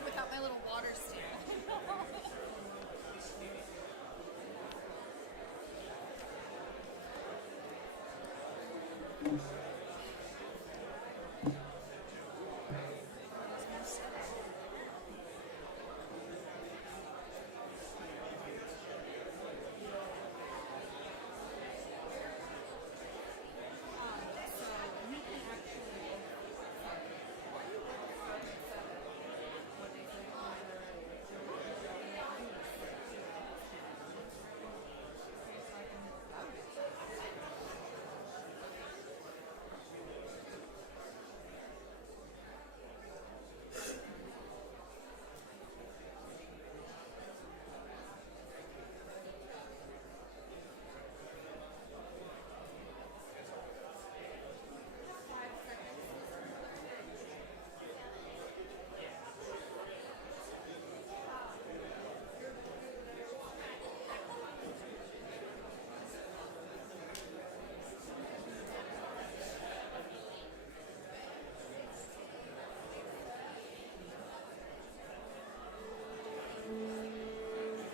weird without my little water stand.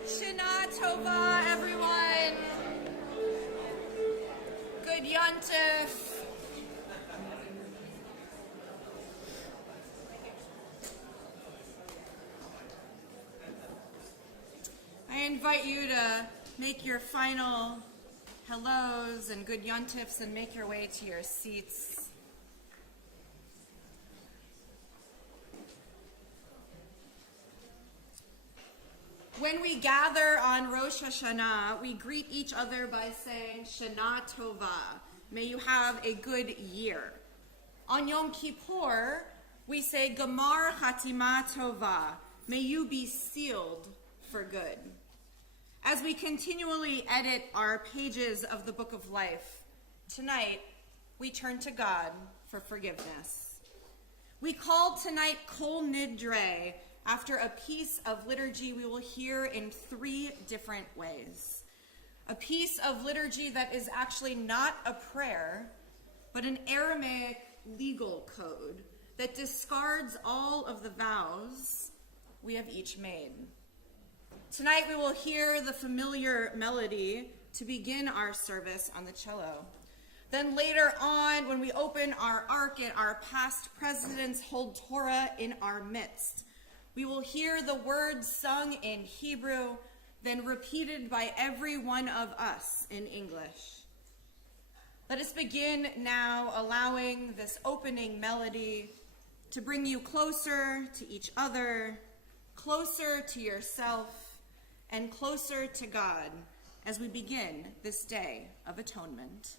Shana Tova, everyone. Good Yontif. I invite you to make your final hellos and good Yontifs and make your way to your seats. When we gather on Rosh Hashanah, we greet each other by saying, Shana Tova, may you have a good year. On Yom Kippur, we say, Gamar Chatima Tova, may you be sealed for good. As we continually edit our pages of the Book of Life, tonight we turn to God for forgiveness. We call tonight Kol Nidre, after a piece of liturgy we will hear in 3 different ways. A piece of liturgy that is actually not a prayer, but an Aramaic legal code that discards all of the vows we have each made. Tonight we will hear the familiar melody to begin our service on the cello. Then later on, when we open our ark and our past presidents hold Torah in our midst, we will hear the words sung in Hebrew, then repeated by every one of us in English. Let us begin now, allowing this opening melody to bring you closer to each other, closer to yourself, and closer to God as we begin this day of atonement.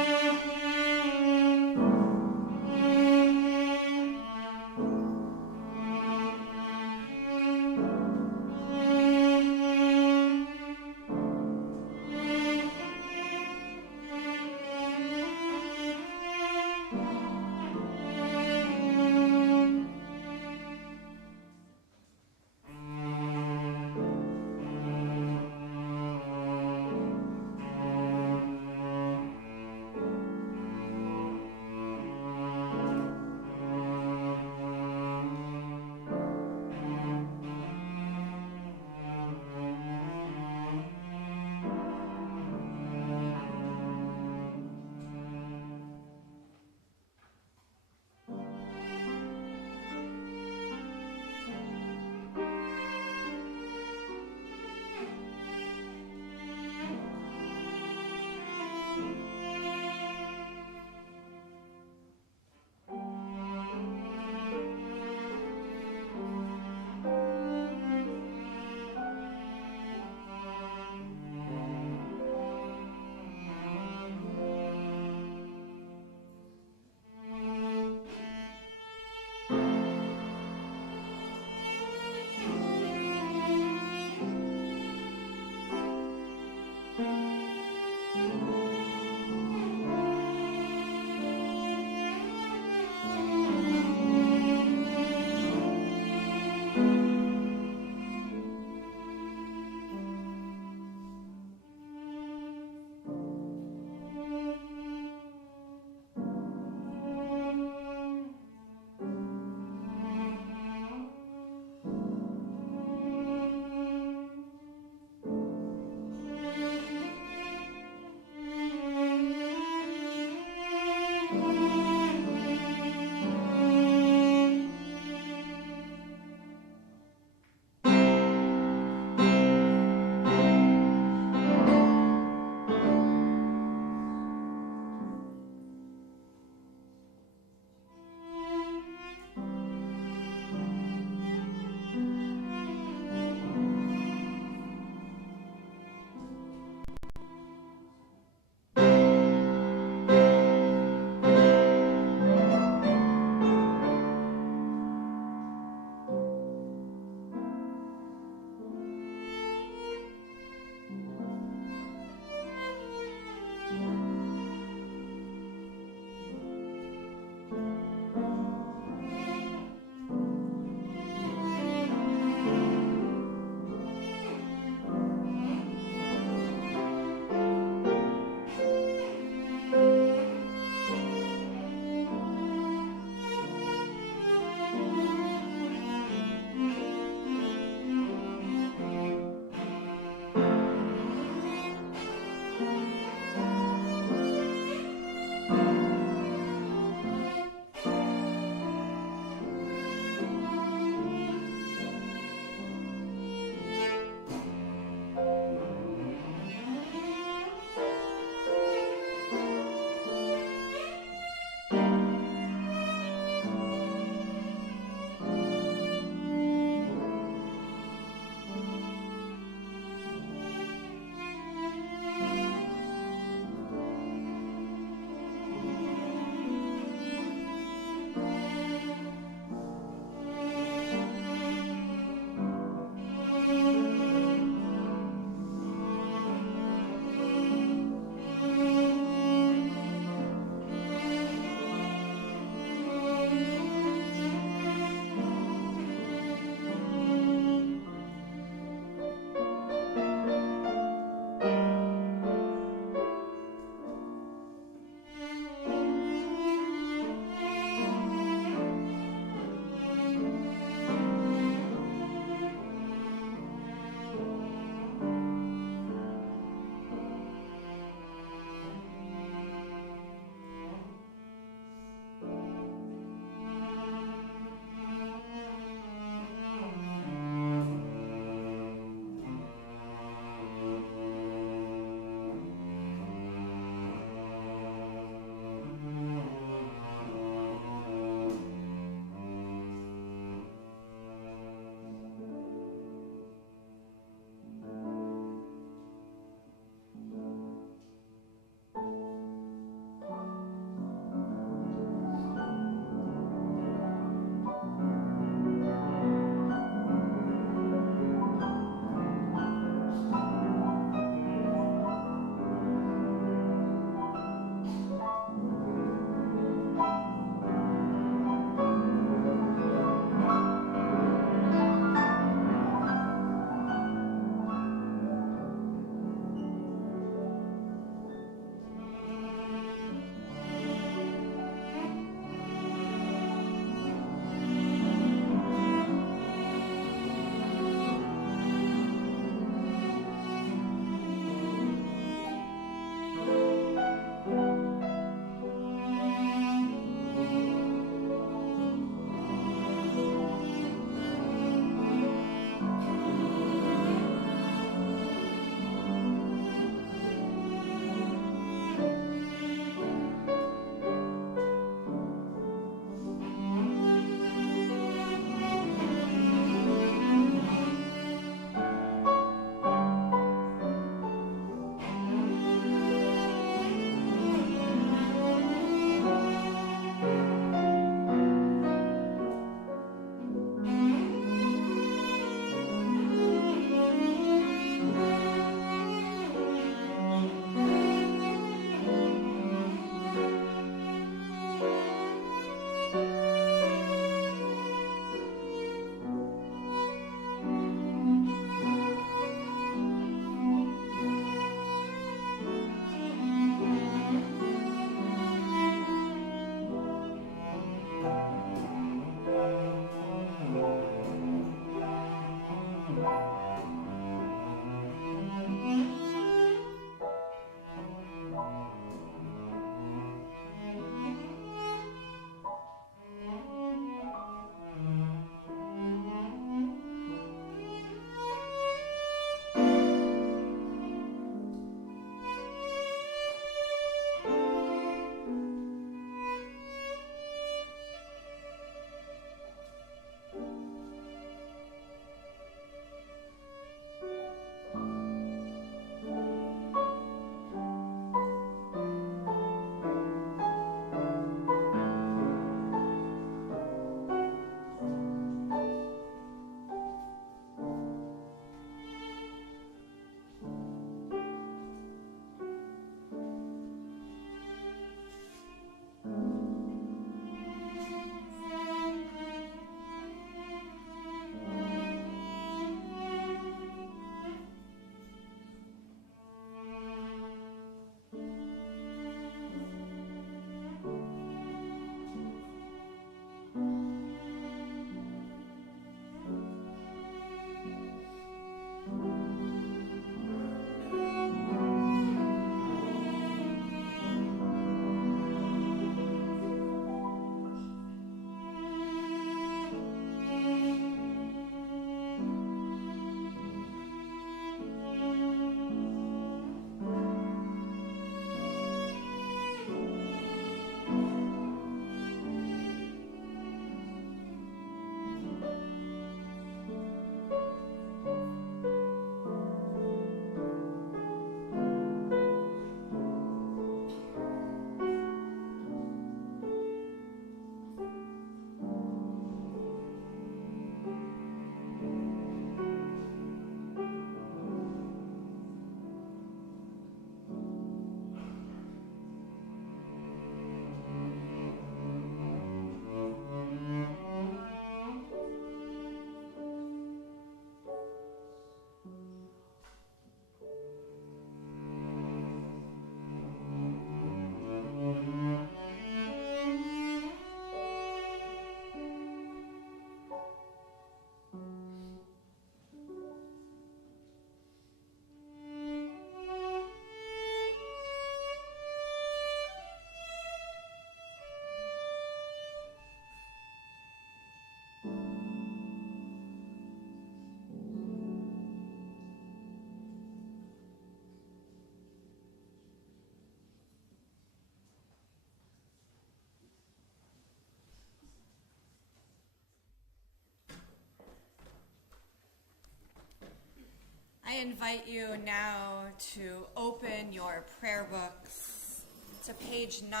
I invite you now to open your prayer books to page 9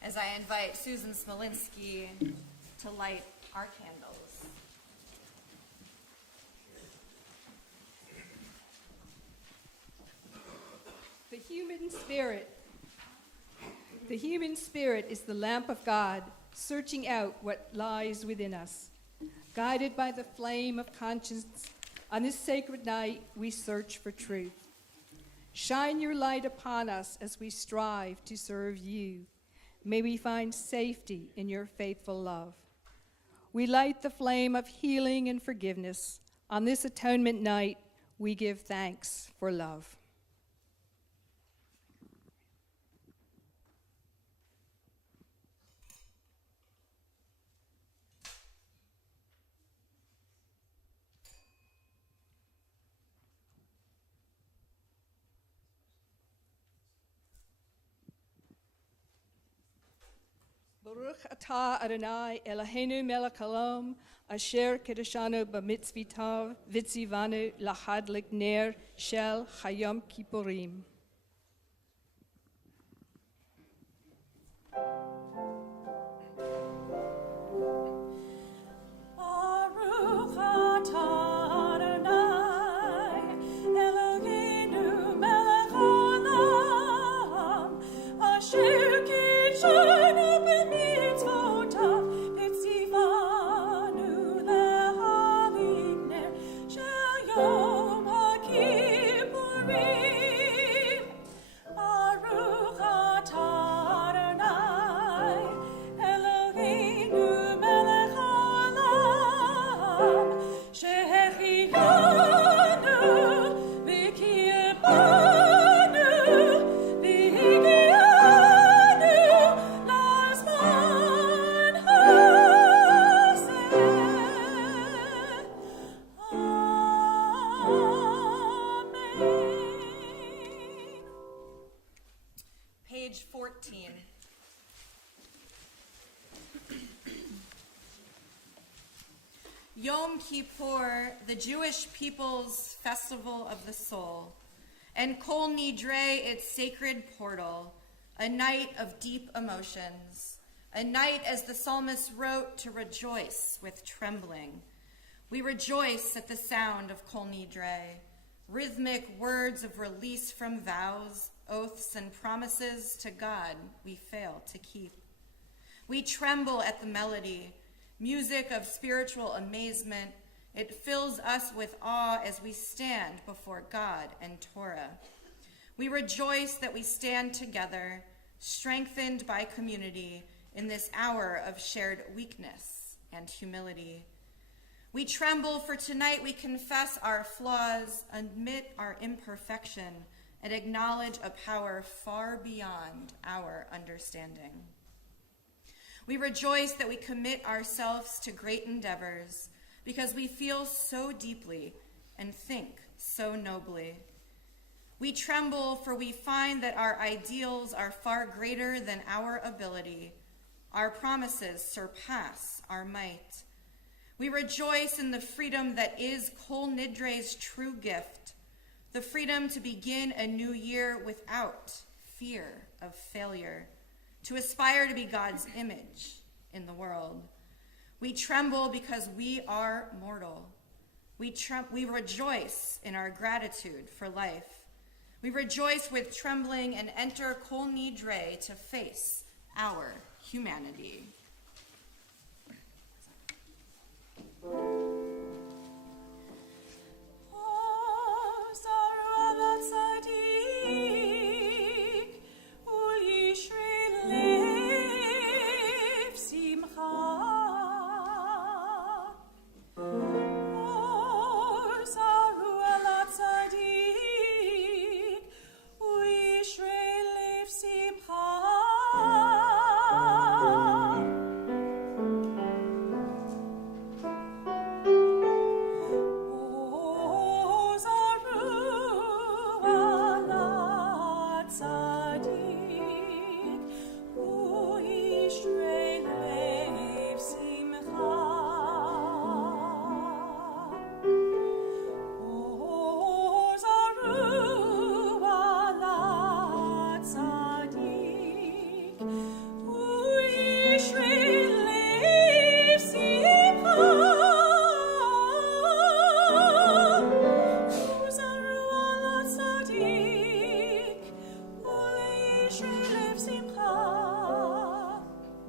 as I invite Susan Smolinski to light our candles. The human spirit is the lamp of God, searching out what lies within us. Guided by the flame of conscience, on this sacred night we search for truth. Shine your light upon us as we strive to serve you. May we find safety in your faithful love. We light the flame of healing and forgiveness. On this atonement night, we give thanks for love. Baruch atah Adonai Eloheinu melech haolam asher kedeshanu b'mitzvotav v'tzivanu lahadlik ner shel Hayom Kippurim. Baruch atah Adonai Eloheinu melech haolam asher kedeshanu Page 14. Yom Kippur, the Jewish people's festival of the soul, and Kol Nidre, its sacred portal, a night of deep emotions, a night, as the psalmist wrote, to rejoice with trembling. We rejoice at the sound of Kol Nidre, rhythmic words of release from vows, oaths, and promises to God we fail to keep. We tremble at the melody, music of spiritual amazement. It fills us with awe as we stand before God and Torah. We rejoice that we stand together, strengthened by community in this hour of shared weakness and humility. We tremble, for tonight we confess our flaws, admit our imperfection, and acknowledge a power far beyond our understanding. We rejoice that we commit ourselves to great endeavors because we feel so deeply and think so nobly. We tremble, for we find that our ideals are far greater than our ability. Our promises surpass our might. We rejoice in the freedom that is Kol Nidre's true gift, the freedom to begin a new year without fear of failure, to aspire to be God's image in the world. We tremble because we are mortal. We rejoice in our gratitude for life. We rejoice with trembling and enter Kol Nidre to face our humanity. shrilev simcha.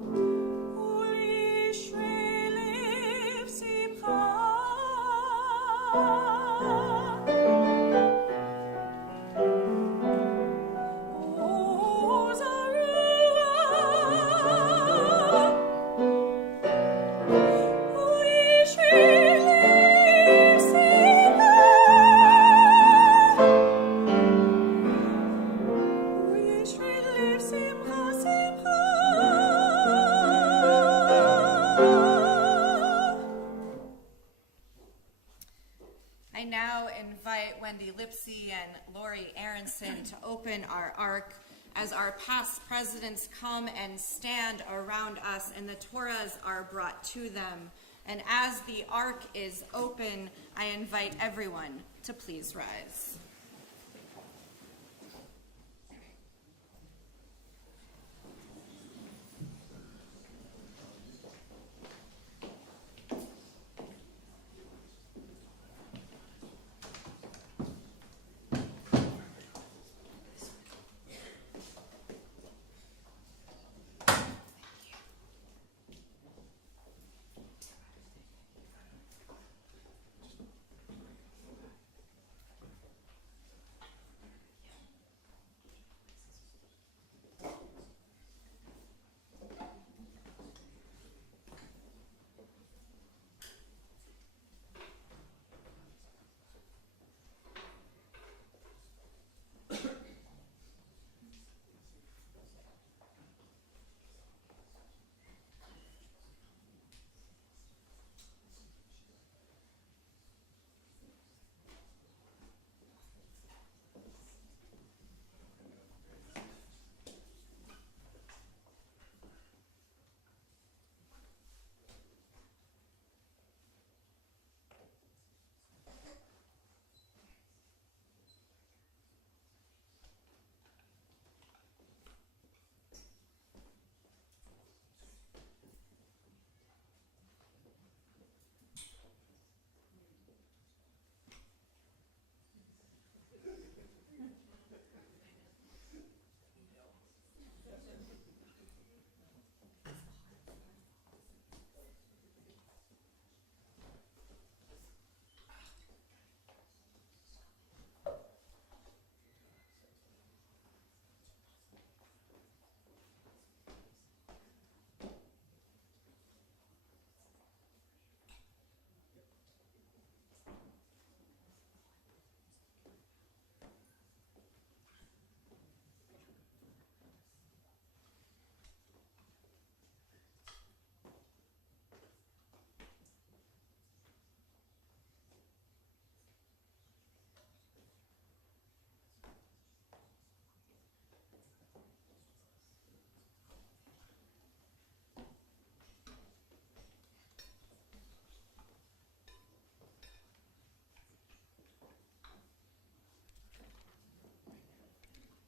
Uli shrilev simcha. I now invite Wendy Lipsy and Lori Aronson to open our ark as our past presidents come and stand around us and the Torahs are brought to them. And as the ark is open, I invite everyone to please rise.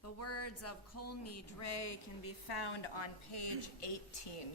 The words of Kol Nidre can be found on page 18.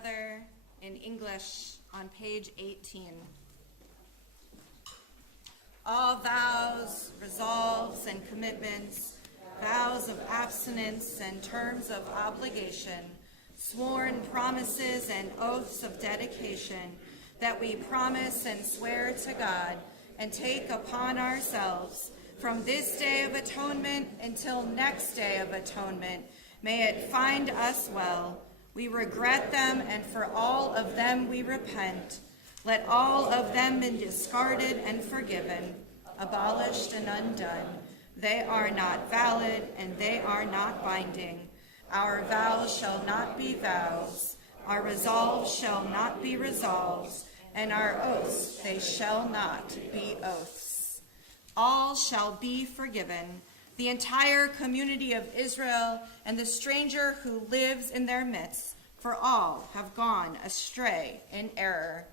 together in English on page 18. All vows, resolves, and commitments, vows of abstinence and terms of obligation, sworn promises and oaths of dedication that we promise and swear to God and take upon ourselves from this day of atonement until next day of atonement, may it find us well. We regret them, and for all of them we repent. Let all of them be discarded and forgiven, abolished and undone. They are not valid, and they are not binding. Our vows shall not be vows. Our resolves shall not be resolves, and our oaths, they shall not be oaths. All shall be forgiven, the entire community of Israel and the stranger who lives in their midst, for all have gone astray in error.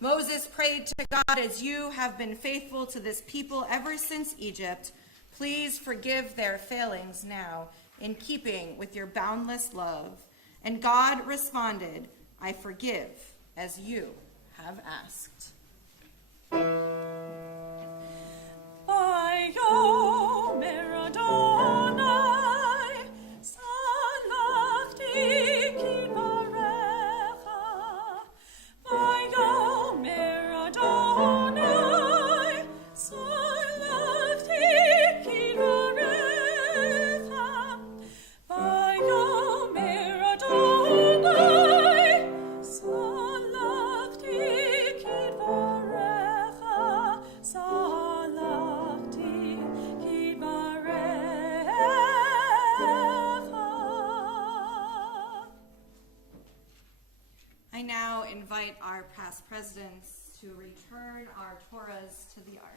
Moses prayed to God, as you have been faithful to this people ever since Egypt, please forgive their failings now, in keeping with your boundless love. And God responded, I forgive, as you have asked. Vayomer Adonai, salachti kidvarecha. Vayomer Adonai, salachti kidvarecha. Vayomer Adonai, salachti kidvarecha. Salachti kidvarecha. I now invite our past presidents to return our Torahs to the ark.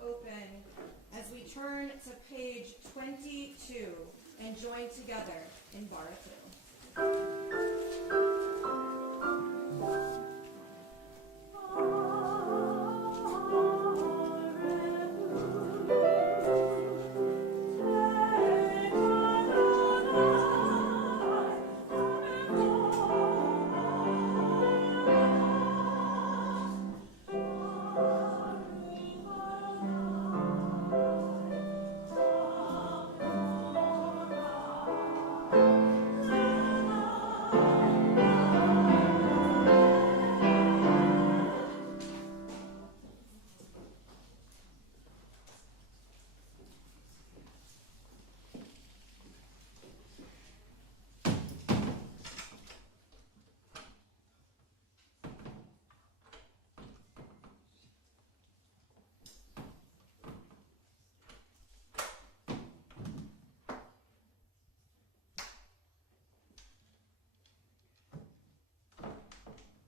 Open as we turn to page 22 and join together in Baruch.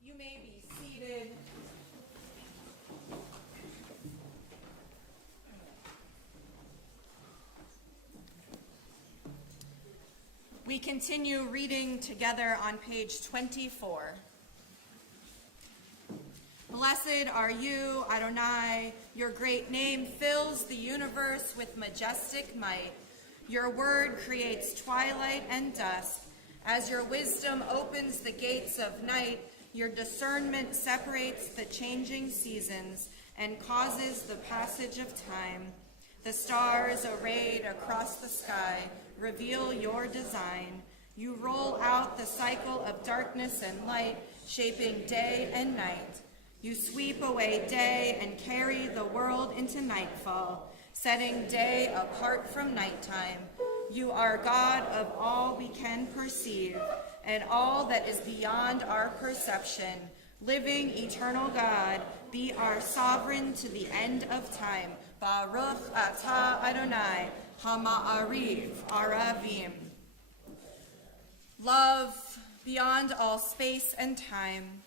You may be seated. We continue reading together on page 24. Blessed are you, Adonai. Your great name fills the universe with majestic might. Your word creates twilight and dusk. As your wisdom opens the gates of night, Your discernment separates the changing seasons and causes the passage of time. The stars arrayed across the sky reveal your design. You roll out the cycle of darkness and light, shaping day and night. You sweep away day and carry the world into nightfall, setting day apart from nighttime. You are God of all we can perceive and all that is beyond our perception. Living eternal God, be our sovereign to the end of time. Baruch atah Adonai, Hama'ariv Aravim. Love beyond all space and time.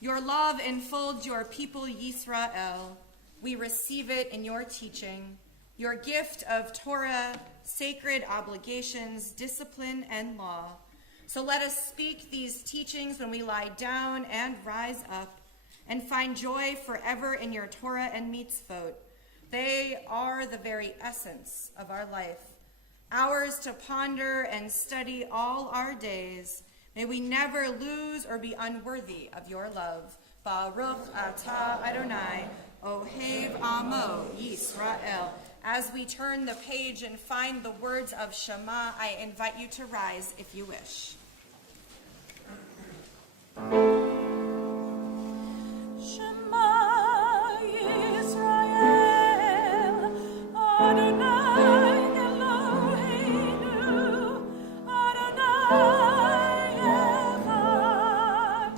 Your love enfolds your people Yisrael. We receive it in your teaching, your gift of Torah, sacred obligations, discipline, and law. So let us speak these teachings when we lie down and rise up, and find joy forever in your Torah and mitzvot. They are the very essence of our life, ours to ponder and study all our days. May we never lose or be unworthy of your love. Baruch atah Adonai, Ohev Amo Yisrael. As we turn the page and find the words of Shema, I invite you to rise if you wish. Shema Yisrael, Adonai Eloheinu, Adonai Echad.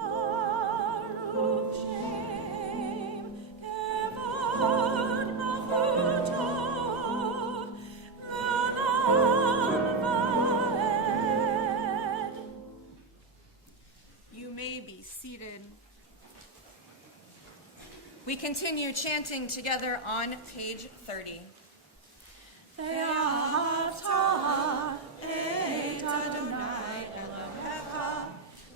Baruch Shem Kevod Malchuto, Le'olam Va'ed. You may be seated. We continue chanting together on page 30. Ve'ahavta et Adonai Elohecha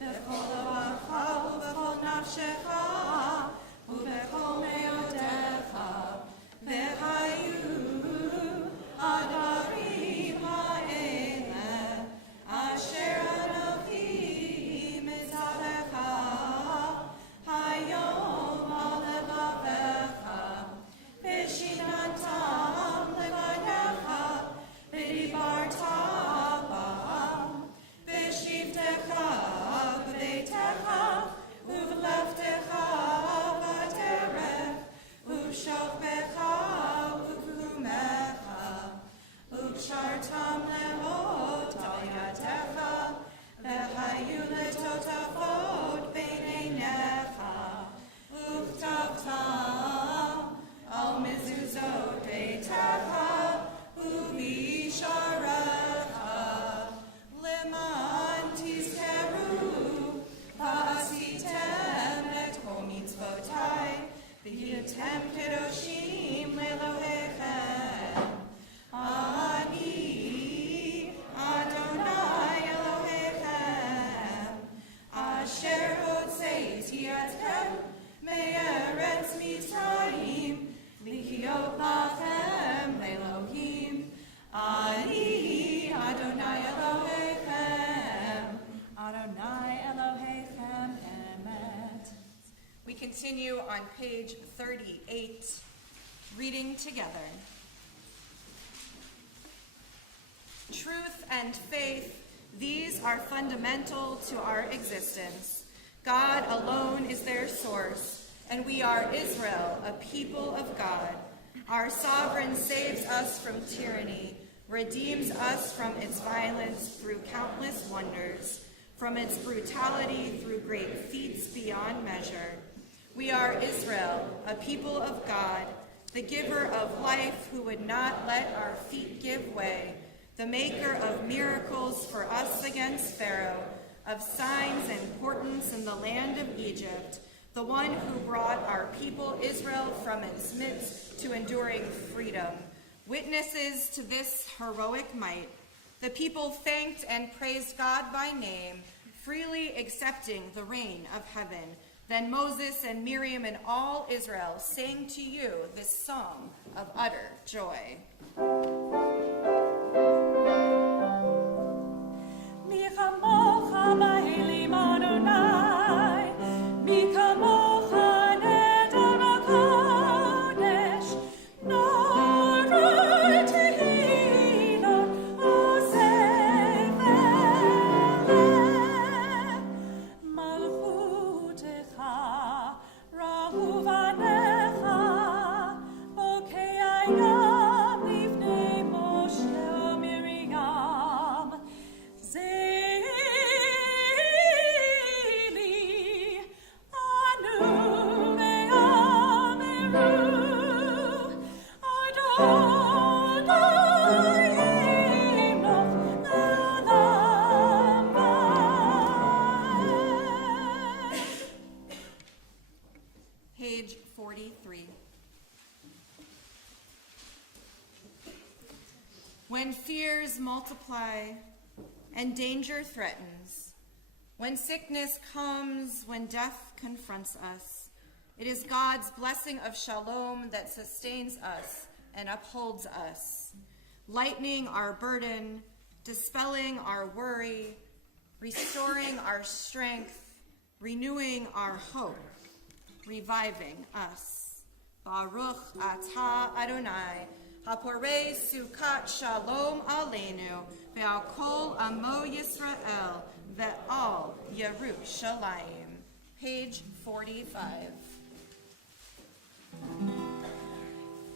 b'chol levacha u'b'chol nafshecha u'b'chol me'odecha ve'hayu adarim ha'ele asher Anochi mitzarecha hayom al levavecha v'shinantam levanecha v'dibarta ba'am v'shivtecha b'beitecha u'v'leftecha b'derech u'shokbecha u'v'rumecha u'kshartam le'ot al yadecha v'hayu letotafot b'neinecha u'ktavtam al mezuzot beitecha u'bisharecha leman tizkeru v'asitem et kol mitzvotai v'hiyatem kedoshim le'Elohechem. Ani Adonai Elohechem asher hotzeiti atem me'eretz Mitzrayim lihiot lachem le'Elohim. Ani Adonai Elohechem, Adonai Elohechem emet. We continue on page 38, reading together. Truth and faith, these are fundamental to our existence. God alone is their source, and we are Israel, a people of God. Our sovereign saves us from tyranny, redeems us from its violence through countless wonders, from its brutality through great feats beyond measure. We are Israel, a people of God, the giver of life who would not let our feet give way, the maker of miracles for us against Pharaoh, of signs and portents in the land of Egypt, the one who brought our people Israel from its midst to enduring freedom. Witnesses to this heroic might, the people thanked and praised God by name, freely accepting the reign of heaven. Then Moses and Miriam and all Israel sang to you this song of utter joy. Mi chamocha ba'elim Adonai page 43. When fears multiply and danger threatens, when sickness comes, when death confronts us, it is God's blessing of shalom that sustains us and upholds us, lightening our burden, dispelling our worry, restoring our strength, renewing our hope, reviving us. Baruch atah Adonai, haporei sukat shalom aleinu, ve'al kol amo Yisrael, ve'al Yerushalayim. Page 45.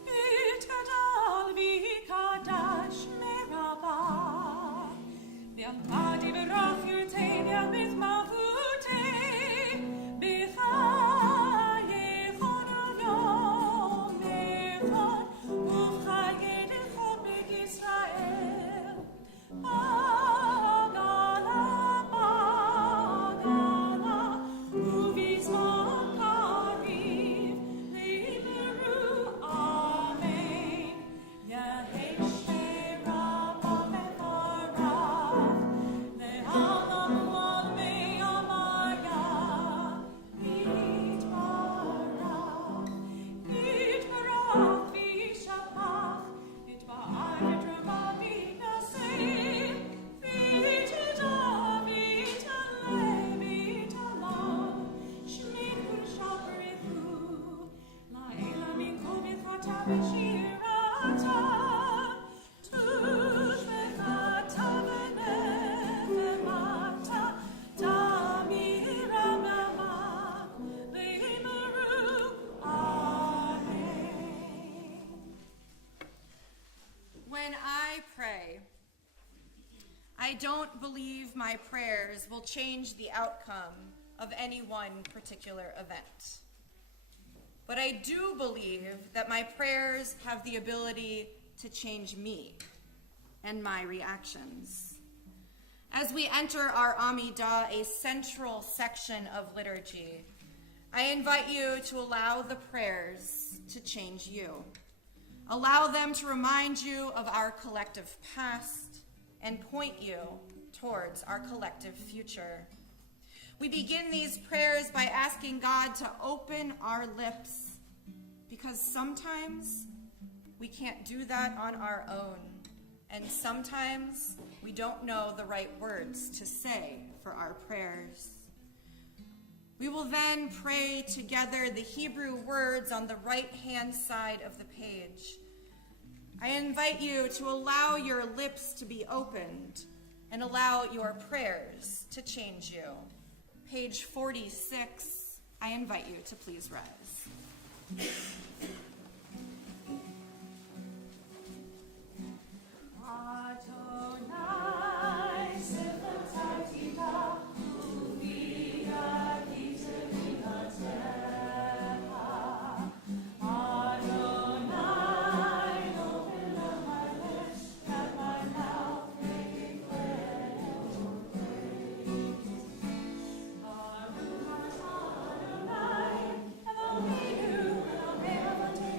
Itgadal v'kadash merabah, v'yamadi v'rach yurtei v'yamid mavutei, b'chai yechon u'yom echon, u'chai yedechon b'Yisrael. Bagala, bagala, u'vizman kariv, liberu, amen. Yehei shera mevarach, le'alam l'admei amaya, yitbarach, yitbarach v'yishapach, yitba'ar v'truma v'naseh, v'yitida v'yitaleh v'yitalam, shmei v'shaprechu, la'ela mikol v'chata v'shirata, tush v'chata v'neh v'mata, ta'mira mama, v'yimeru, amen. When I pray, I don't believe my prayers will change the outcome of any one particular event. But I do believe that my prayers have the ability to change me and my reactions. As we enter our Amidah, a central section of liturgy, I invite you to allow the prayers to change you. Allow them to remind you of our collective past and point you towards our collective future. We begin these prayers by asking God to open our lips, because sometimes we can't do that on our own, and sometimes we don't know the right words to say for our prayers. We will then pray together the Hebrew words on the right-hand side of the page. I invite you to allow your lips to be opened and allow your prayers to change you. Page 46, I invite you to please rise. Adonai, Sefatatita, Uvia, Gitavina, Teha. Adonai, open up my lips, that my mouth may declare your praise. Baruch atah Adonai, Eloheinu, melech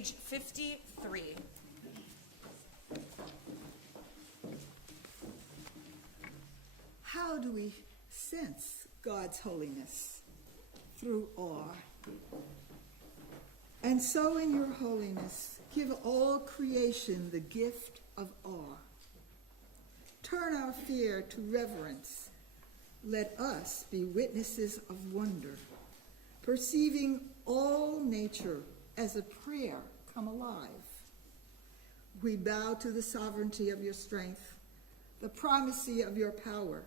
page 53. How do we sense God's holiness? Through awe. And so in your holiness, give all creation the gift of awe. Turn our fear to reverence. Let us be witnesses of wonder, perceiving all nature as a prayer come alive. We bow to the sovereignty of your strength, the primacy of your power.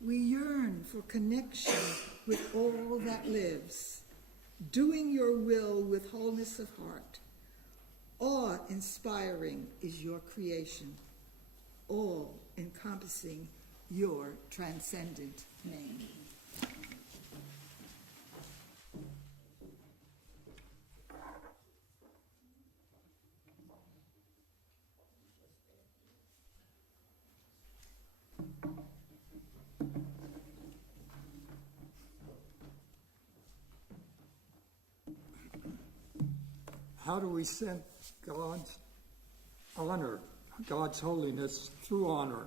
We yearn for connection with all that lives, doing your will with wholeness of heart. Awe-inspiring is your creation, all encompassing your transcendent name. How do we sense God's honor, God's holiness through honor?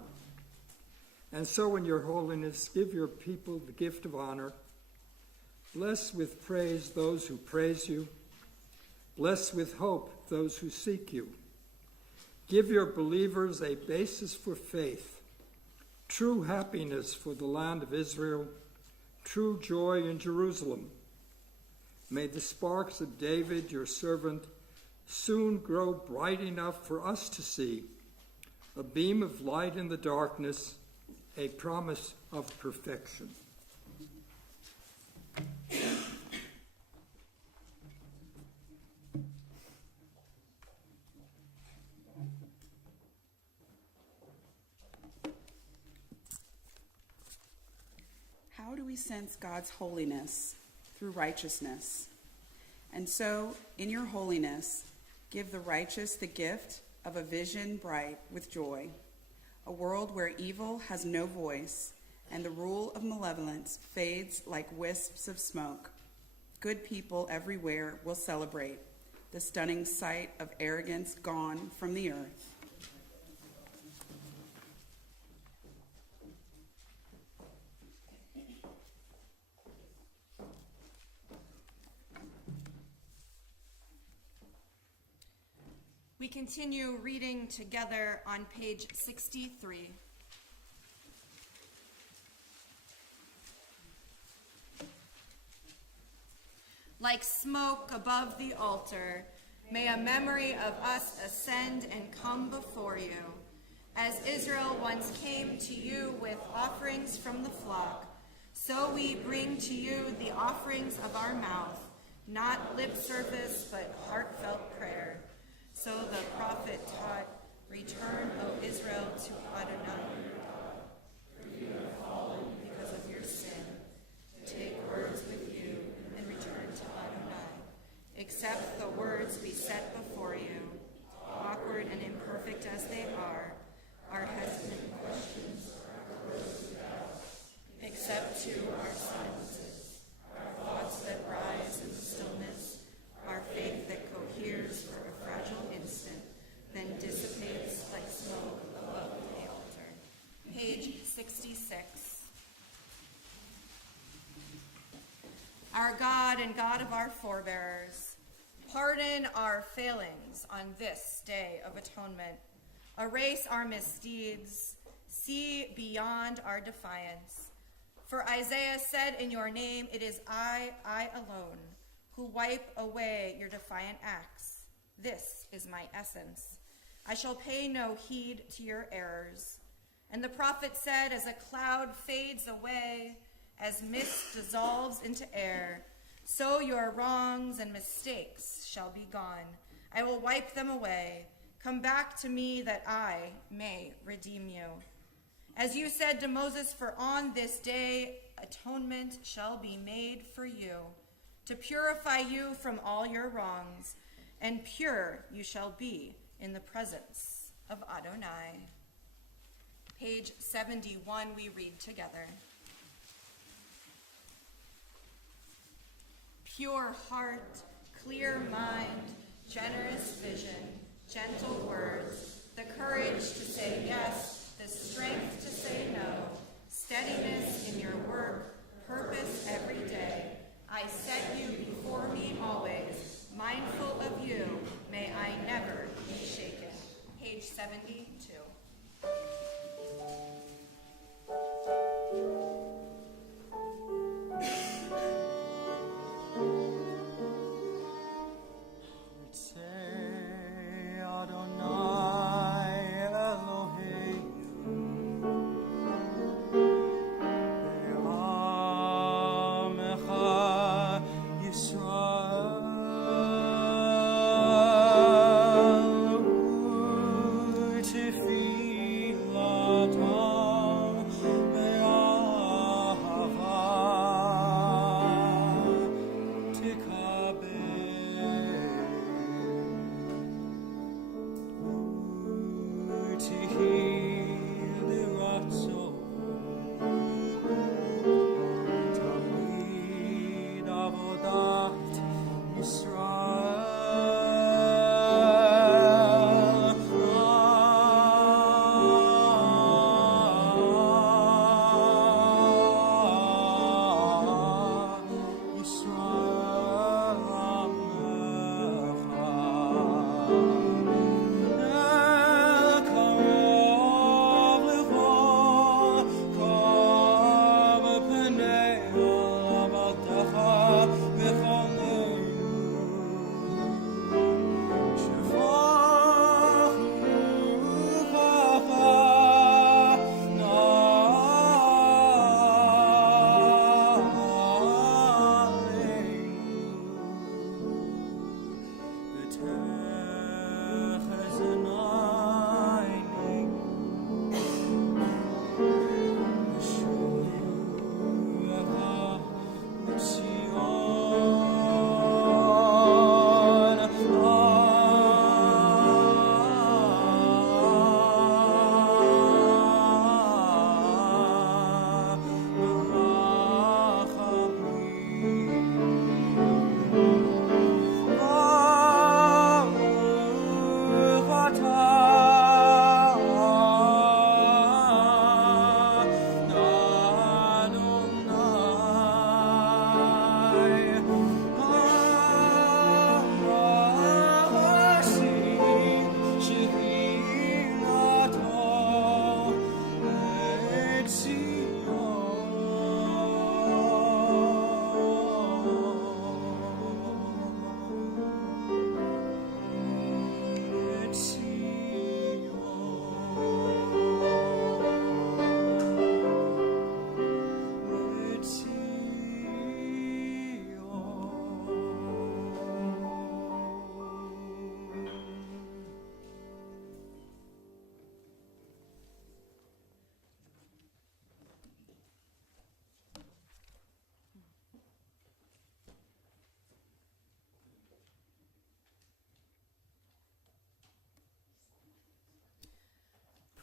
And so in your holiness, give your people the gift of honor. Bless with praise those who praise you. Bless with hope those who seek you. Give your believers a basis for faith, true happiness for the land of Israel, true joy in Jerusalem. May the sparks of David, your servant, soon grow bright enough for us to see, a beam of light in the darkness, a promise of perfection. How do we sense God's holiness? Through righteousness. And so, in your holiness, give the righteous the gift of a vision bright with joy, a world where evil has no voice and the rule of malevolence fades like wisps of smoke. Good people everywhere will celebrate the stunning sight of arrogance gone from the earth. We continue reading together on page 63. Like smoke above the altar, may a memory of us ascend and come before you. As Israel once came to you with offerings from the flock, so we bring to you the offerings of our mouth, not lip service, but heartfelt prayer. So the prophet taught, return, O Israel, to Adonai. For you have fallen because of your sin. Take words with you and return to Adonai. Accept the words we set before you, awkward and imperfect as they are, our hesitant questions, our words of doubt. Accept too our silences, our thoughts that rise in the stillness, our faith that coheres for a fragile instant, then dissipates like smoke above the altar. Page 66. Our God and God of our forebears, pardon our failings on this day of atonement. Erase our misdeeds. See beyond our defiance. For Isaiah said in your name, it is I alone, who wipe away your defiant acts. This is my essence. I shall pay no heed to your errors. And the prophet said, as a cloud fades away, as mist dissolves into air, so your wrongs and mistakes shall be gone. I will wipe them away. Come back to me that I may redeem you. As you said to Moses, for on this day atonement shall be made for you, to purify you from all your wrongs, and pure you shall be in the presence of Adonai. Page 71, we read together. Pure heart, clear mind, generous vision, gentle words, the courage to say yes, the strength to say no, steadiness in your work, purpose every day. I set you before me always, mindful of you, may I never be shaken. Page 72.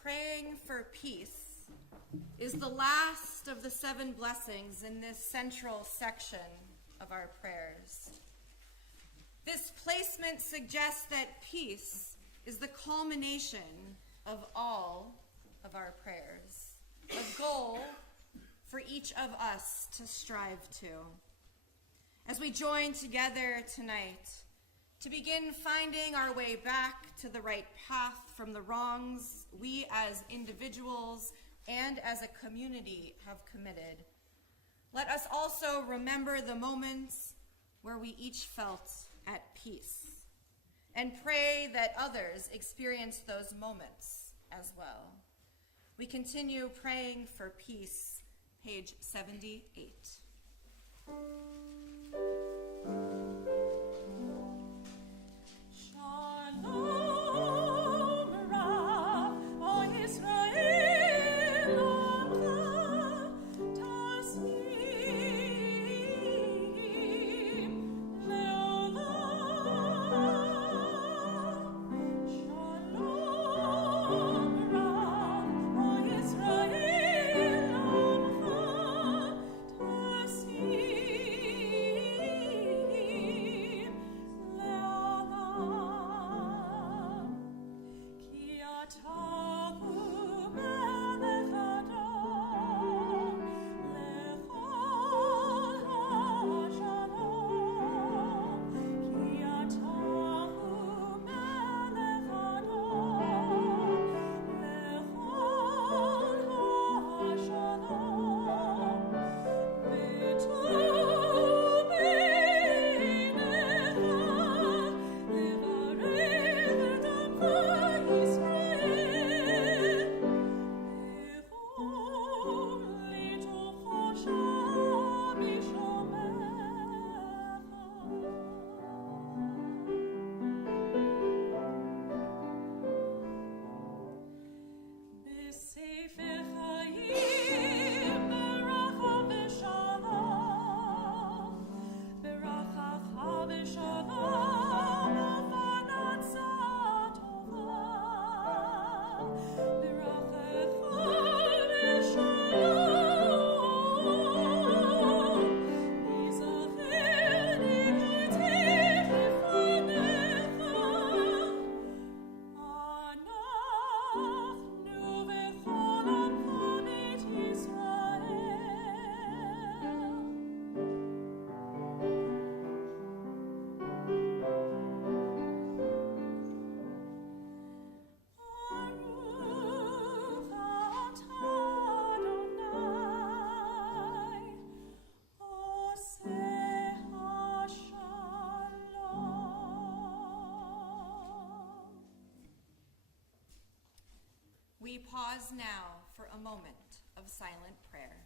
Praying for peace is the last of the 7 blessings in this central section of our prayers. This placement suggests that peace is the culmination of all of our prayers, a goal for each of us to strive to. As we join together tonight to begin finding our way back to the right path from the wrongs we as individuals and as a community have committed, let us also remember the moments where we each felt at peace and pray that others experience those moments as well. We continue praying for peace, page 78. Israel, moment of silent prayer.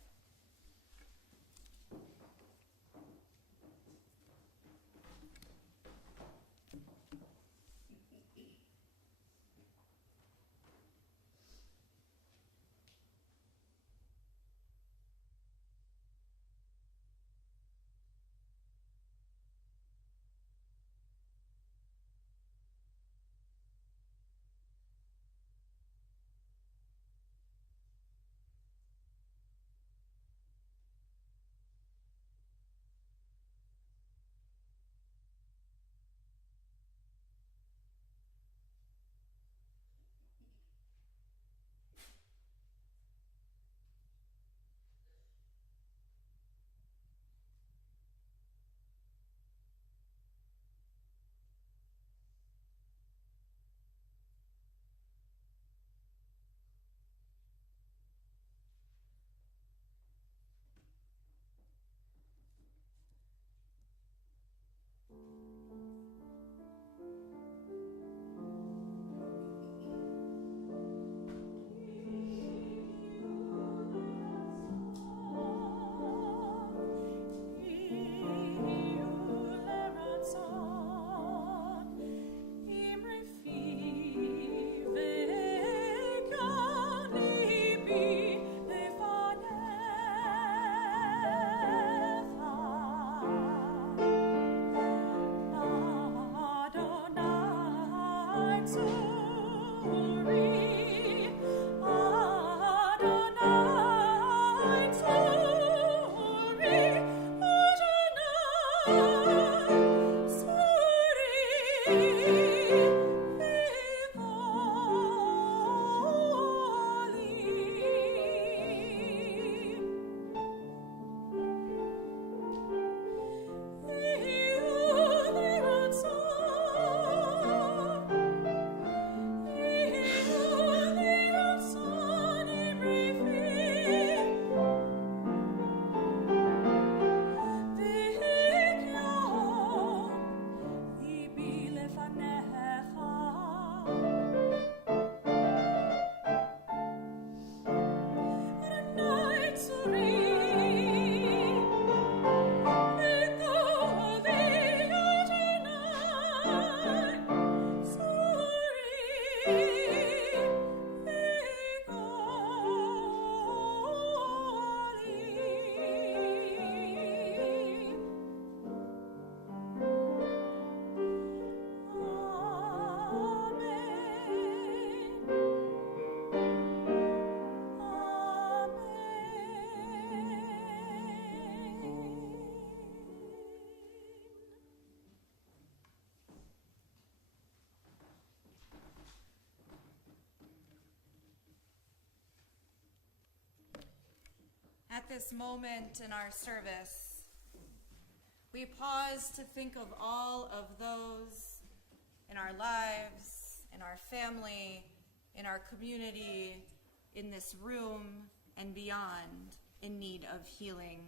At this moment in our service, we pause to think of all of those in our lives, in our family, in our community, in this room and beyond, in need of healing.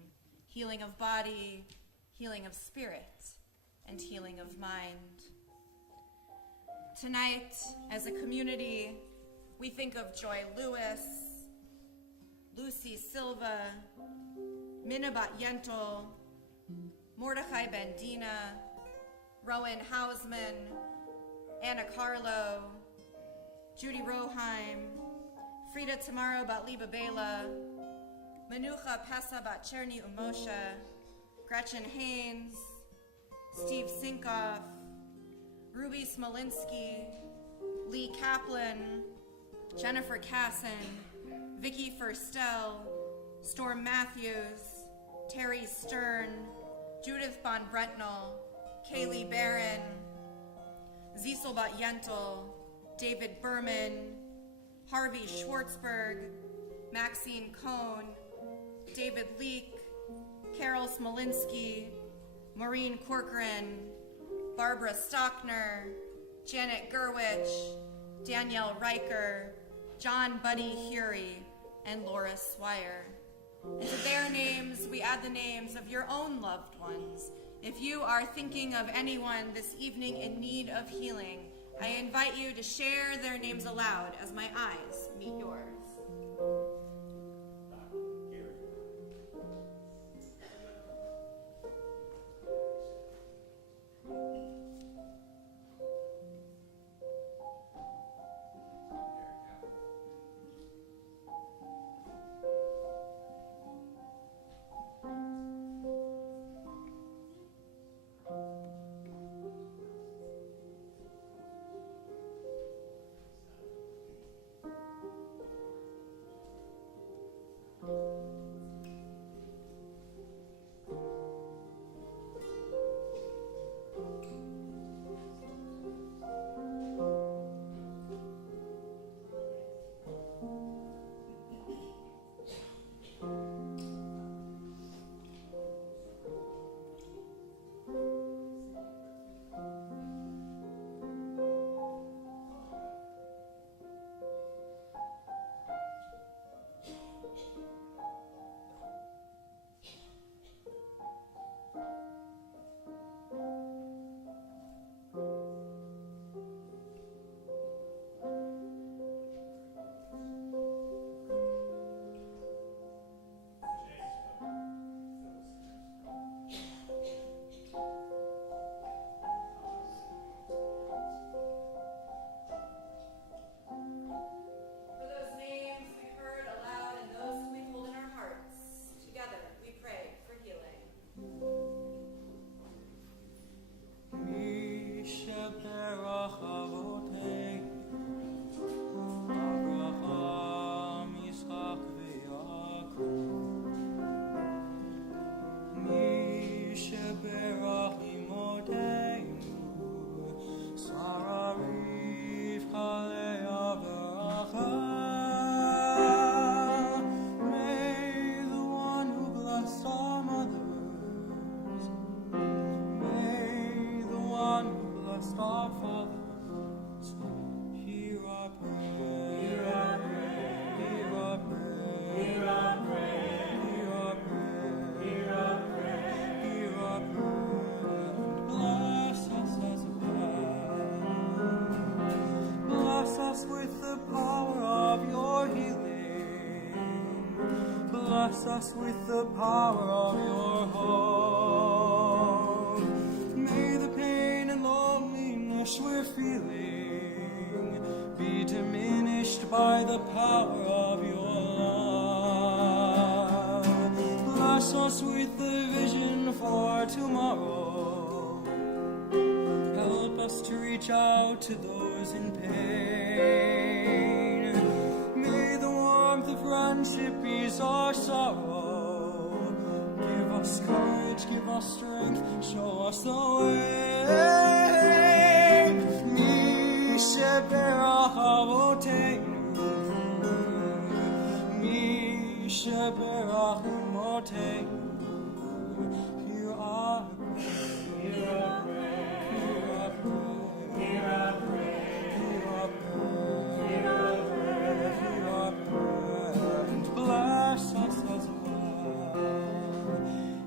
Healing of body, healing of spirit, and healing of mind. Tonight, as a community, we think of Joy Lewis, Lucy Silva, Minabat Yentl, Mordechai Bandina, Rowan Hausman, Anna Carlo, Judy Roheim, Frida Tamaro Bat Liba Bela, Manucha Pesa Bat Cherny Umosha, Gretchen Haynes, Steve Sinkoff, Ruby Smolinski, Lee Kaplan, Jennifer Casson, Vicky Furstel, Storm Matthews, Terry Stern, Judith Von Brentnell, Kaylee Barron, Zieselbat Yentl, David Berman, Harvey Schwartzberg, Maxine Cohn, David Leake, Carol Smolinski, Maureen Corcoran, Barbara Stockner, Janet Gerwich, Danielle Riker, John Buddy Hury, and Laura Swire. And to their names, we add the names of your own loved ones. If you are thinking of anyone this evening in need of healing, I invite you to share their names aloud as my eyes meet yours. Bless us with the power of your hope. May the pain and loneliness we're feeling be diminished by the power of your love. Bless us with the vision for tomorrow. Help us to reach out to those in pain. May the warmth of friendship ease our sorrow. Give us courage, give us strength, show us the way. Mi sheberach avoteinu, mi sheberach imoteinu. Hear our bless us as well.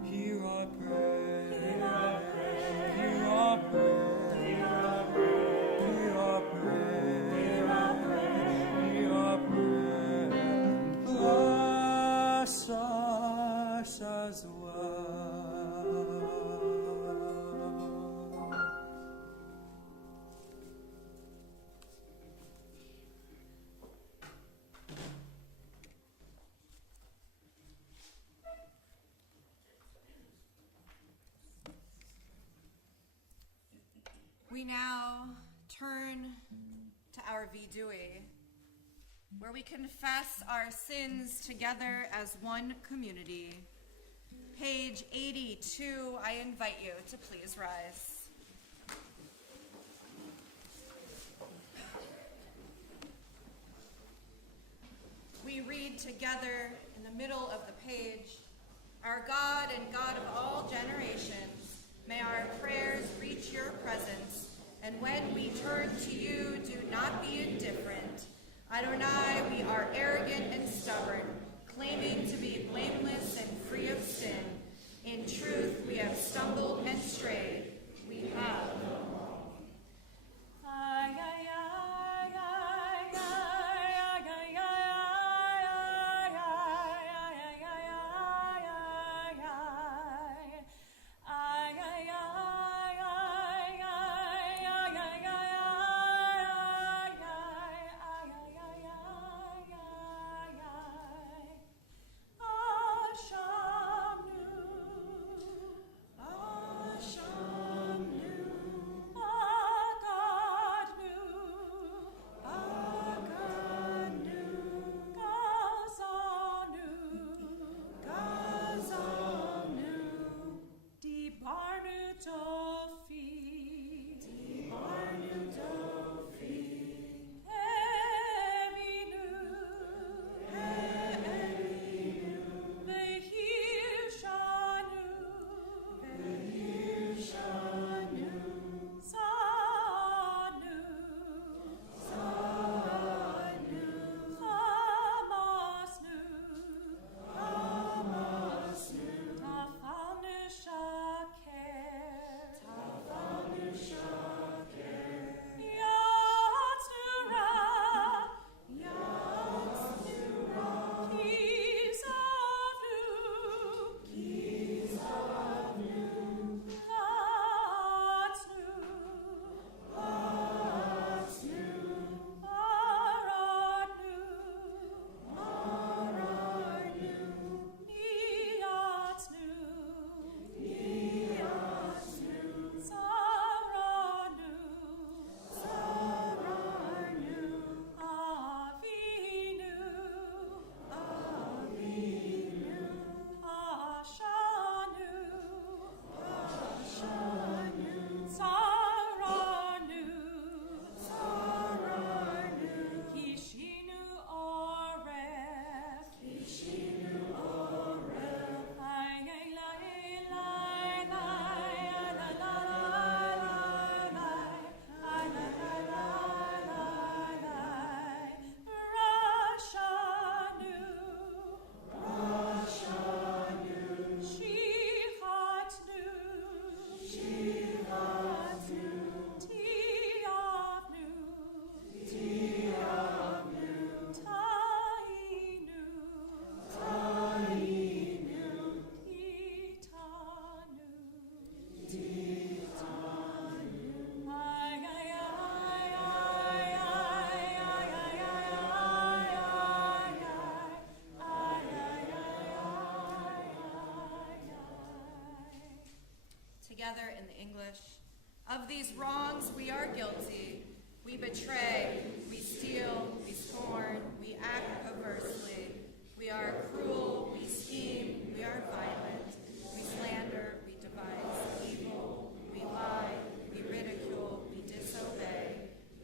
Hear our prayer. Hear our prayer. Hear our prayer. Hear our prayer. Hear our prayer. Hear our prayer. Bless us as well. We now turn to our vidui, where we confess our sins together as one community. Page 82, I invite you to please rise. We read together in the middle of the page, "Our God and God of all generations, may our prayers reach your presence, and when we turn to you, do not be indifferent. Adonai, we are arrogant and stubborn, claiming to be blameless and free of sin. In truth, we have stumbled and strayed. We have no wrong." Asham together in the English. Of these wrongs we are guilty. We betray, we steal, we scorn, we act perversely. We are cruel, we scheme, we are violent. We slander, we devise evil, we lie, we ridicule, we disobey.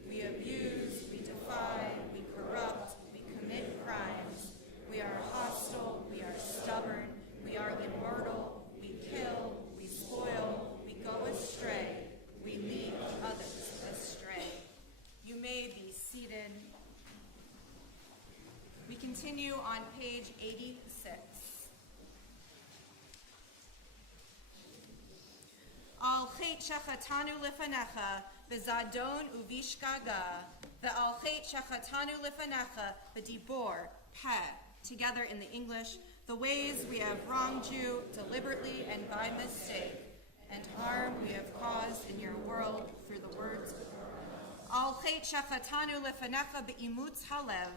We abuse, we defy, we corrupt, we commit crimes. We are hostile, we are stubborn, we are immortal, we kill, we spoil, we go astray, we lead others astray. You may be seated. We continue on page 86. Al chet shechatanu lefanecha bezadon uvishgaga, ve'al chet shechatanu lefanecha bedibor peh. Together in the English, the ways we have wronged you deliberately and by mistake, and harm we have caused in your world through the words. Al chet shechatanu lefanecha be'imutz halev,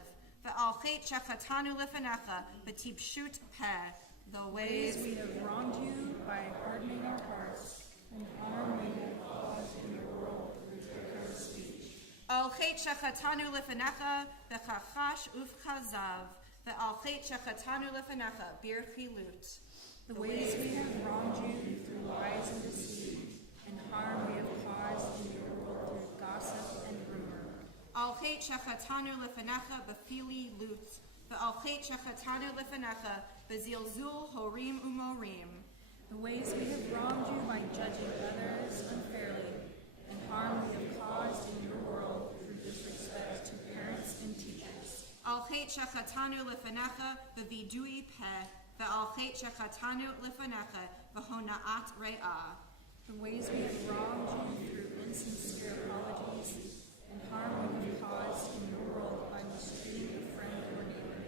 ve'al chet shechatanu lefanecha betipshut peh. The ways We have wronged you by hardening our hearts, and harm we have caused in your world through figurative speech. Al chet shechatanu lefanecha bechachash ufchazav, ve'al chet shechatanu lefanecha birchilut. The ways we have wronged you through lies and deceit, and harm we have caused in your world through gossip and rumor. Al chet shechatanu lefanecha befili lut, ve'al chet shechatanu lefanecha bezilzul horim umorim. The ways we have wronged you by judging others unfairly, and harm we have caused in your world through disrespect to parents and teachers. Al chet shechatanu lefanecha bevidui peh, ve'al chet shechatanu lefanecha behonaat re'ah. The ways we have wronged you through insincere apologies, and harm we have caused in your world by mistreating a friend or neighbor.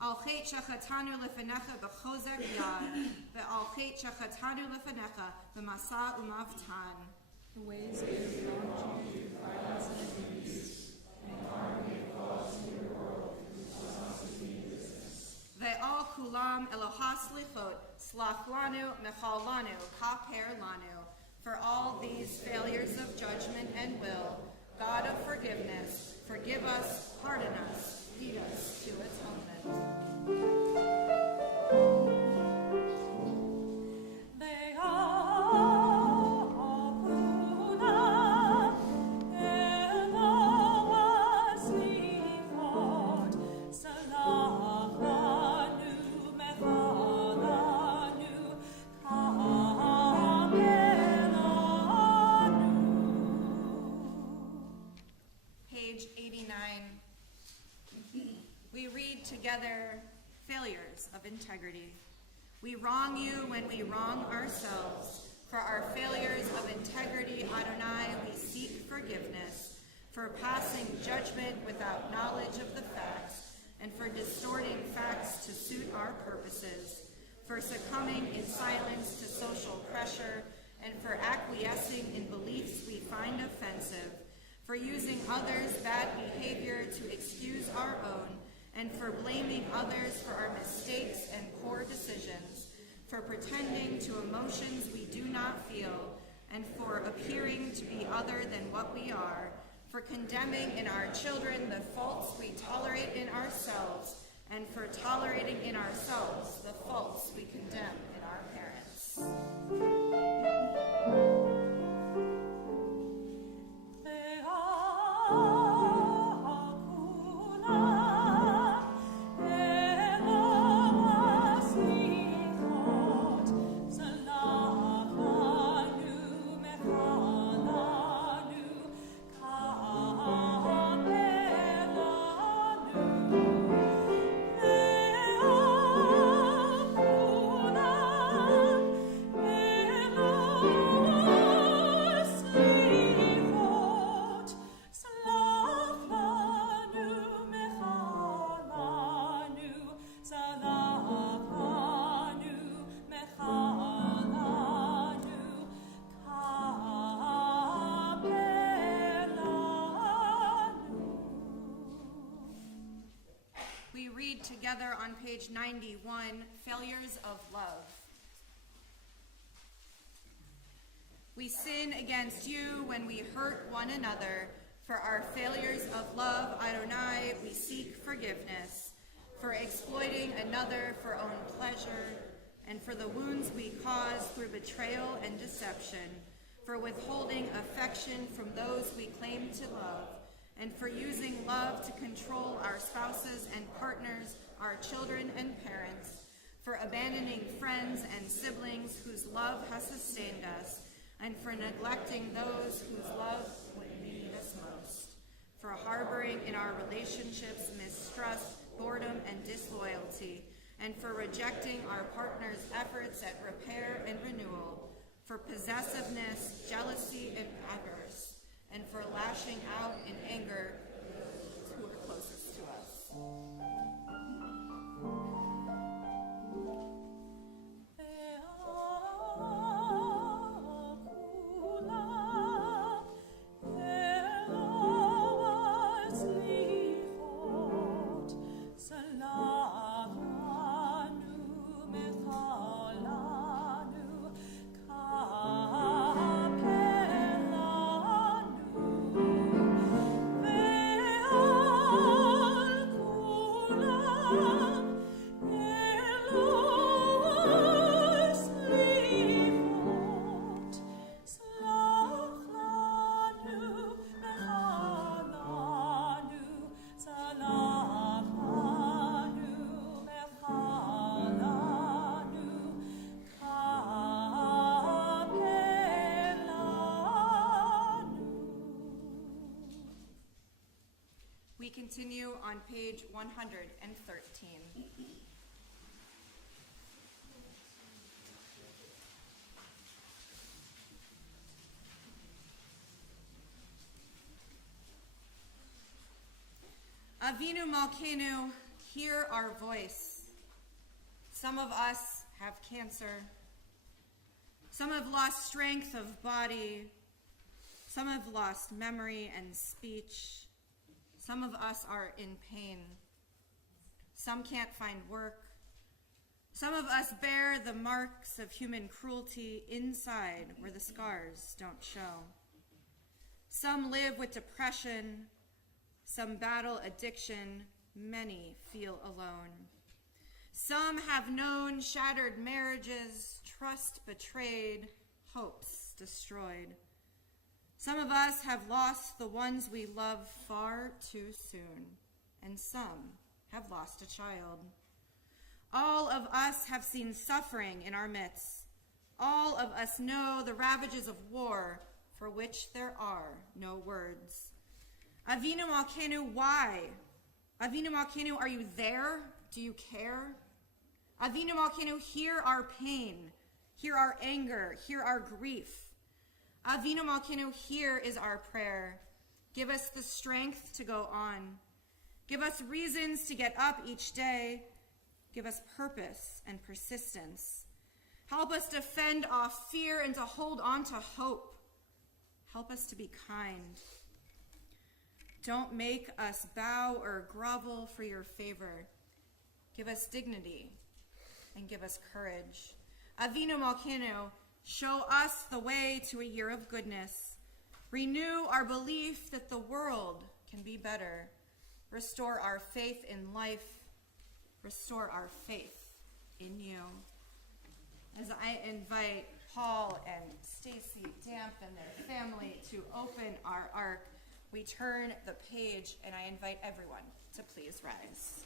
Al chet shechatanu lefanecha bechozek yad, ve'al chet shechatanu lefanecha b'masa umavtan. The ways we have wronged you through violence and abuse, and harm we have caused in your world through dishonest business. Ve'al kulam elohas lichot, slach lanu, mechal lanu, kaper lanu. For all these failures of judgment and will, God of forgiveness, forgive us, pardon us, lead us to atonement. Page 89. We read together failures of integrity. We wrong you when we wrong ourselves. For our failures of integrity, Adonai, we seek forgiveness. For passing judgment without knowledge of the facts, and for distorting facts to suit our purposes. For succumbing in silence to social pressure, and for acquiescing in beliefs we find offensive. For using others' bad behavior to excuse our own, and for blaming others for our mistakes and poor decisions, for pretending to emotions we do not feel, and for appearing to be other than what we are, for condemning in our children the faults we tolerate in ourselves, and for tolerating in ourselves the faults we condemn in our parents. Together on page 91, failures of love. We sin against you when we hurt one another. For our failures of love, Adonai, we seek forgiveness. For exploiting another for own pleasure, and for the wounds we cause through betrayal and deception, for withholding affection from those we claim to love, and for using love to control our spouses and partners, our children and parents, for abandoning friends and siblings whose love has sustained us, and for neglecting those whose love would need us most, for harboring in our relationships mistrust, boredom, and disloyalty, and for rejecting our partner's efforts at repair and renewal, for possessiveness, jealousy, and avarice, and for lashing out in anger who are closest to us. We continue on page 113. Avinu Malkeinu, hear our voice. Some of us have cancer. Some have lost strength of body. Some have lost memory and speech. Some of us are in pain. Some can't find work. Some of us bear the marks of human cruelty inside where the scars don't show. Some live with depression. Some battle addiction. Many feel alone. Some have known shattered marriages, trust betrayed, hopes destroyed. Some of us have lost the ones we love far too soon, and some have lost a child. All of us have seen suffering in our midst. All of us know the ravages of war for which there are no words. Avinu Malkeinu, why? Avinu Malkeinu, are you there? Do you care? Avinu Malkeinu, hear our pain, hear our anger, hear our grief. Avinu Malkeinu, here is our prayer. Give us the strength to go on. Give us reasons to get up each day. Give us purpose and persistence. Help us to fend off fear and to hold on to hope. Help us to be kind. Don't make us bow or grovel for your favor. Give us dignity and give us courage. Avinu Malkeinu, show us the way to a year of goodness. Renew our belief that the world can be better. Restore our faith in life. Restore our faith in you. As I invite Paul and Stacy Damp and their family to open our ark, we turn the page and I invite everyone to please rise.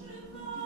Shiva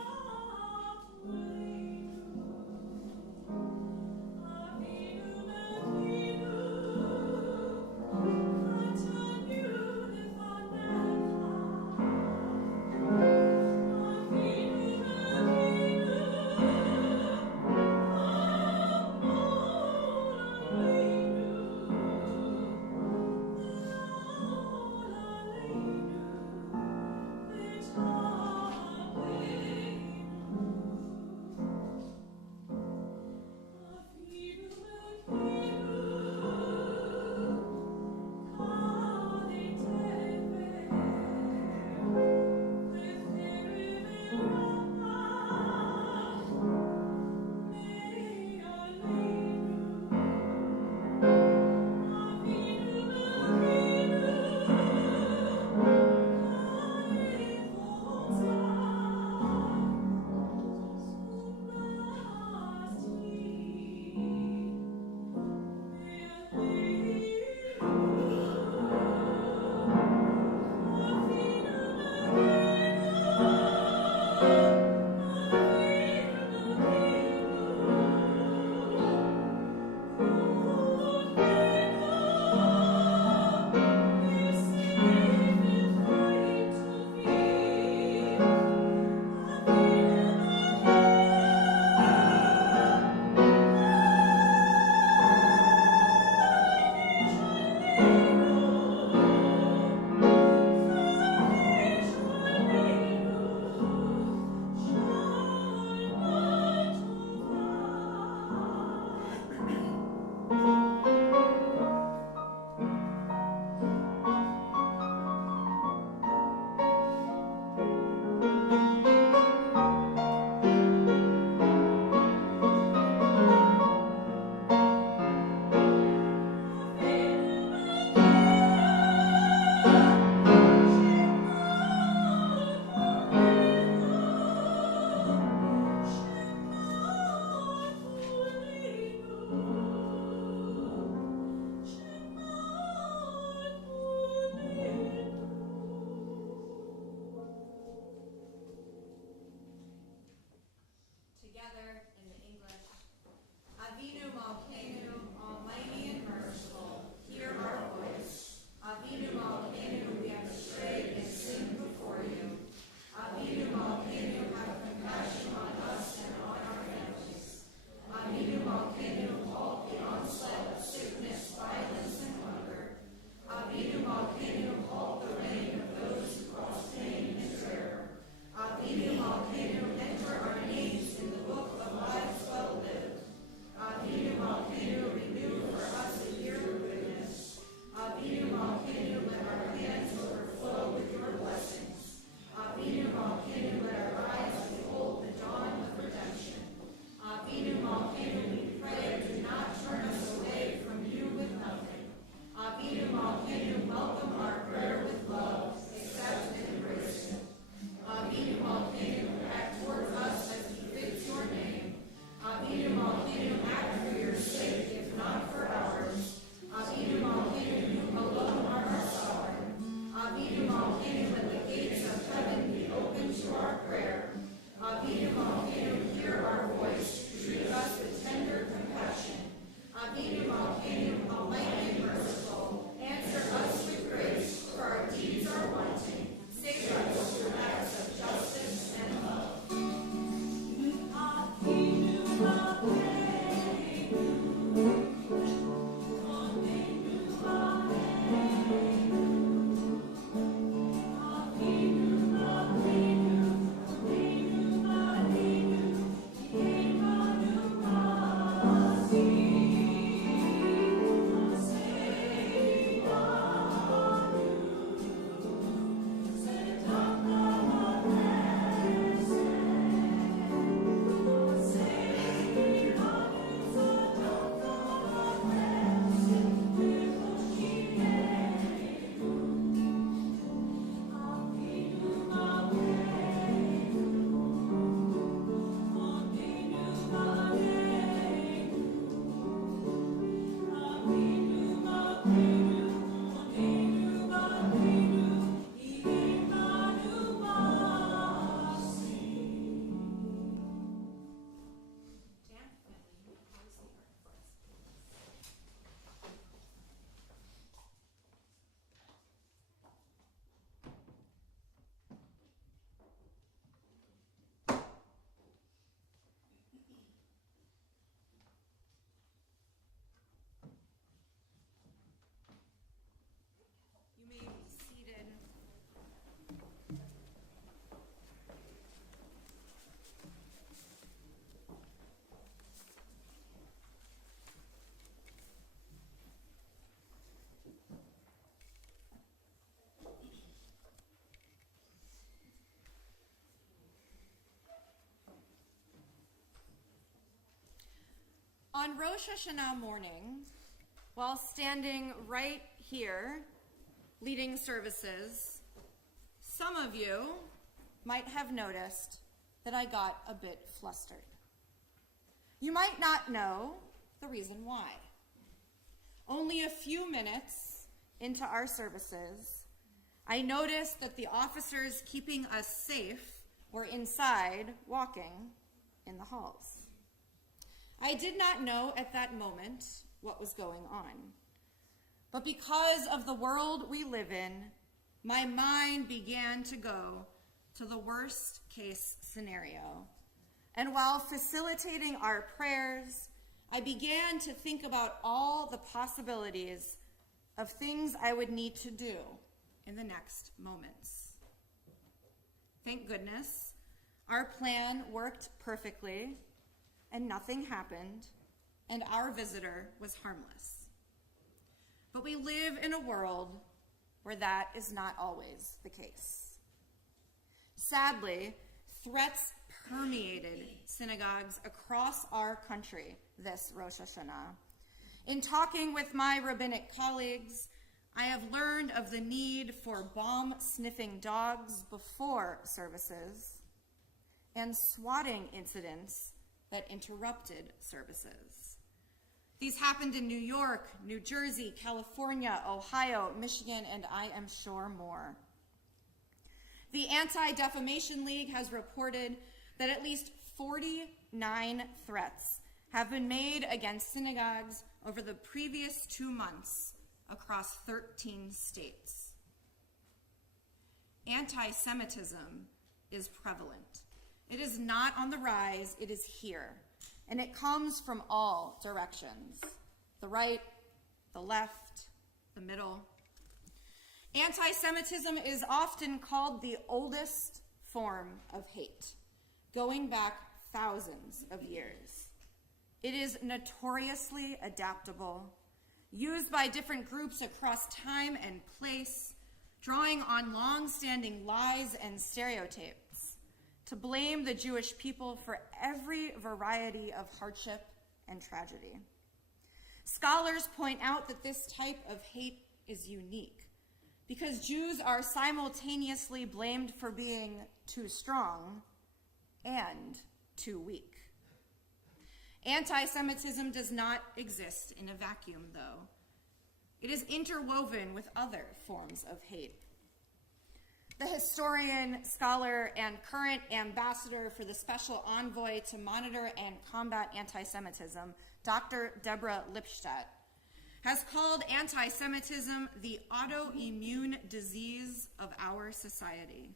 On Rosh Hashanah morning, while standing right here leading services, some of you might have noticed that I got a bit flustered. You might not know the reason why. Only a few minutes into our services, I noticed that the officers keeping us safe were inside walking in the halls. I did not know at that moment what was going on. But because of the world we live in, my mind began to go to the worst case scenario. And while facilitating our prayers, I began to think about all the possibilities of things I would need to do in the next moments. Thank goodness, our plan worked perfectly, and nothing happened, and our visitor was harmless. But we live in a world where that is not always the case. Sadly, threats permeated synagogues across our country this Rosh Hashanah. In talking with my rabbinic colleagues, I have learned of the need for bomb-sniffing dogs before services and swatting incidents that interrupted services. These happened in New York, New Jersey, California, Ohio, Michigan, and I am sure more. The Anti-Defamation League has reported that at least 49 threats have been made against synagogues over the previous 2 months across 13 states. Anti-Semitism is prevalent. It is not on the rise, it is here. And it comes from all directions: the right, the left, the middle. Anti-Semitism is often called the oldest form of hate, going back thousands of years. It is notoriously adaptable, used by different groups across time and place, drawing on long-standing lies and stereotypes to blame the Jewish people for every variety of hardship and tragedy. Scholars point out that this type of hate is unique because Jews are simultaneously blamed for being too strong and too weak. Anti-Semitism does not exist in a vacuum, though. It is interwoven with other forms of hate. The historian, scholar, and current ambassador for the Special Envoy to Monitor and Combat Anti-Semitism, Dr. Deborah Lipstadt, has called anti-Semitism the autoimmune disease of our society.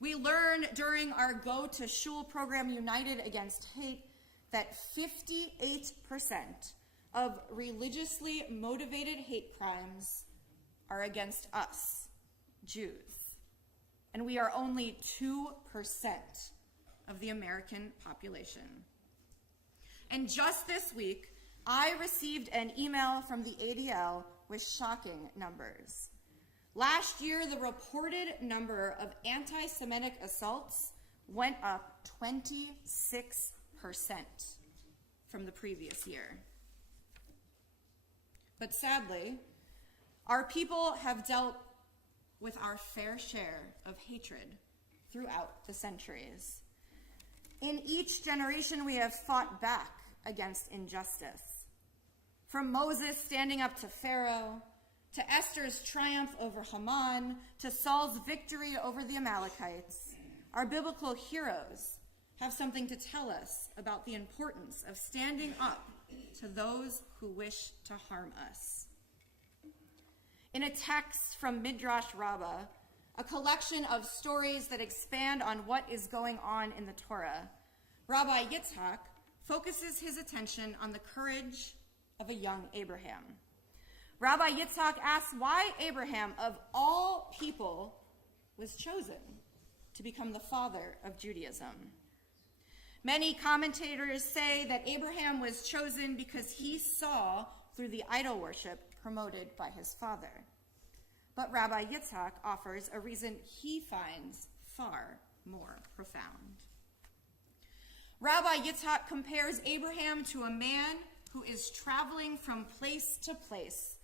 We learned during our Go to Shul program, United Against Hate, that 58% of religiously motivated hate crimes are against us, Jews, and we are only 2% of the American population. And just this week, I received an email from the ADL with shocking numbers. Last year, the reported number of anti-Semitic assaults went up 26% from the previous year. But sadly, our people have dealt with our fair share of hatred throughout the centuries. In each generation, we have fought back against injustice. From Moses standing up to Pharaoh, to Esther's triumph over Haman, to Saul's victory over the Amalekites, our biblical heroes have something to tell us about the importance of standing up to those who wish to harm us. In a text from Midrash Rabbah, a collection of stories that expand on what is going on in the Torah, Rabbi Yitzhak focuses his attention on the courage of a young Abraham. Rabbi Yitzhak asks why Abraham, of all people, was chosen to become the father of Judaism. Many commentators say that Abraham was chosen because he saw through the idol worship promoted by his father. But Rabbi Yitzhak offers a reason he finds far more profound. Rabbi Yitzhak compares Abraham to a man who is traveling from place to place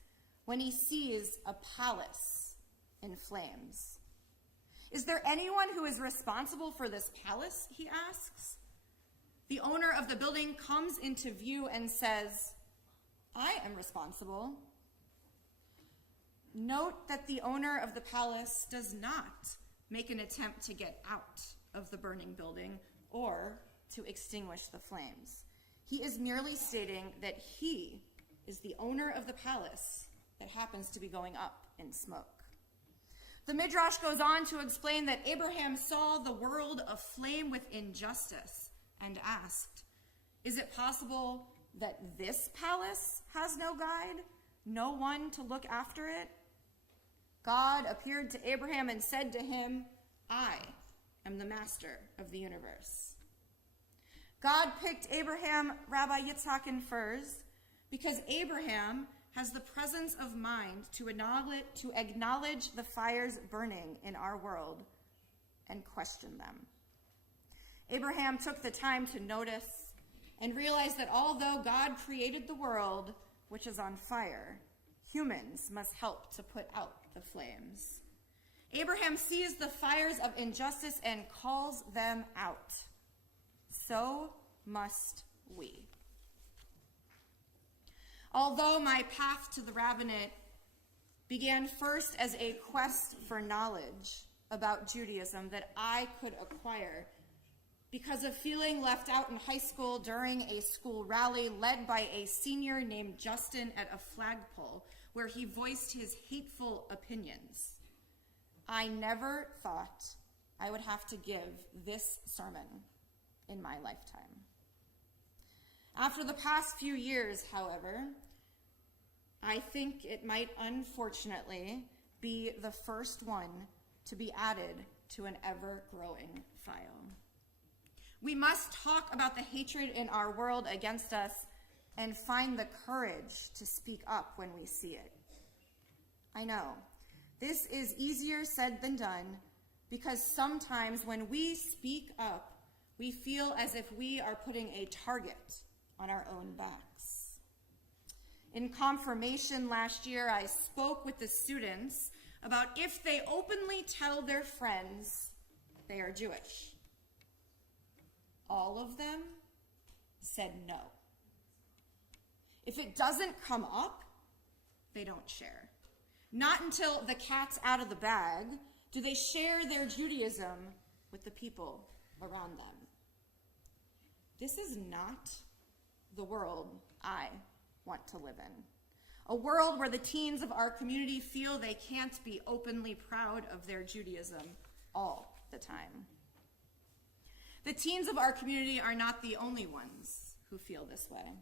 when he sees a palace in flames. Is there anyone who is responsible for this palace, he asks. The owner of the building comes into view and says, I am responsible. Note that the owner of the palace does not make an attempt to get out of the burning building or to extinguish the flames. He is merely stating that he is the owner of the palace that happens to be going up in smoke. The Midrash goes on to explain that Abraham saw the world aflame with injustice and asked, is it possible that this palace has no guide, no one to look after it? God appeared to Abraham and said to him, I am the master of the universe. God picked Abraham, Rabbi Yitzhak infers, because Abraham has the presence of mind to acknowledge the fires burning in our world and question them. Abraham took the time to notice and realize that although God created the world, which is on fire, humans must help to put out the flames. Abraham sees the fires of injustice and calls them out. So must we. Although my path to the rabbinate began first as a quest for knowledge about Judaism that I could acquire because of feeling left out in high school during a school rally led by a senior named Justin at a flagpole where he voiced his hateful opinions, I never thought I would have to give this sermon in my lifetime. After the past few years, however, I think it might unfortunately be the first one to be added to an ever-growing file. We must talk about the hatred in our world against us and find the courage to speak up when we see it. I know, this is easier said than done because sometimes when we speak up, we feel as if we are putting a target on our own backs. In confirmation last year, I spoke with the students about if they openly tell their friends they are Jewish. All of them said no. If it doesn't come up, they don't share. Not until the cat's out of the bag do they share their Judaism with the people around them. This is not the world I want to live in. A world where the teens of our community feel they can't be openly proud of their Judaism all the time. The teens of our community are not the only ones who feel this way.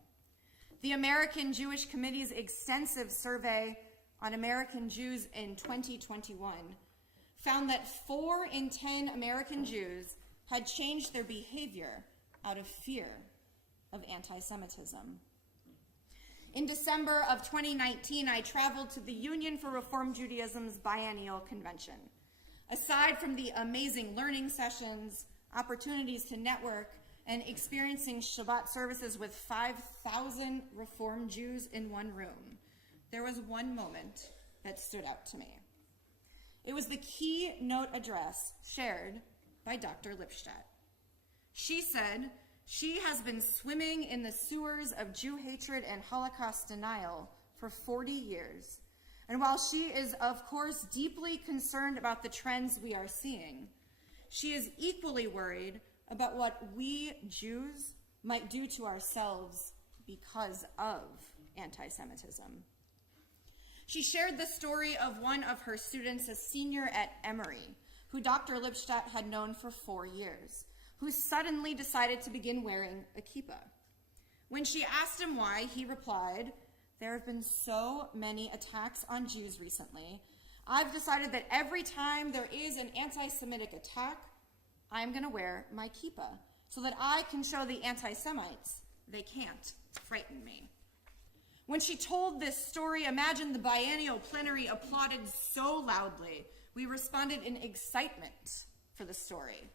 The American Jewish Committee's extensive survey on American Jews in 2021 found that 4 in 10 American Jews had changed their behavior out of fear of anti-Semitism. In December of 2019, I traveled to the Union for Reform Judaism's biennial convention. Aside from the amazing learning sessions, opportunities to network, and experiencing Shabbat services with 5,000 Reform Jews in one room, there was one moment that stood out to me. It was the keynote address shared by Dr. Lipstadt. She said she has been swimming in the sewers of Jew hatred and Holocaust denial for 40 years. And while she is, of course, deeply concerned about the trends we are seeing, she is equally worried about what we Jews might do to ourselves because of anti-Semitism. She shared the story of one of her students, a senior at Emory, who Dr. Lipstadt had known for 4 years, who suddenly decided to begin wearing a kippah. When she asked him why, he replied, "There have been so many attacks on Jews recently. I've decided that every time there is an anti-Semitic attack, I'm going to wear my kippah so that I can show the anti-Semites they can't frighten me." When she told this story, imagine the biennial plenary applauded so loudly, we responded in excitement for the story.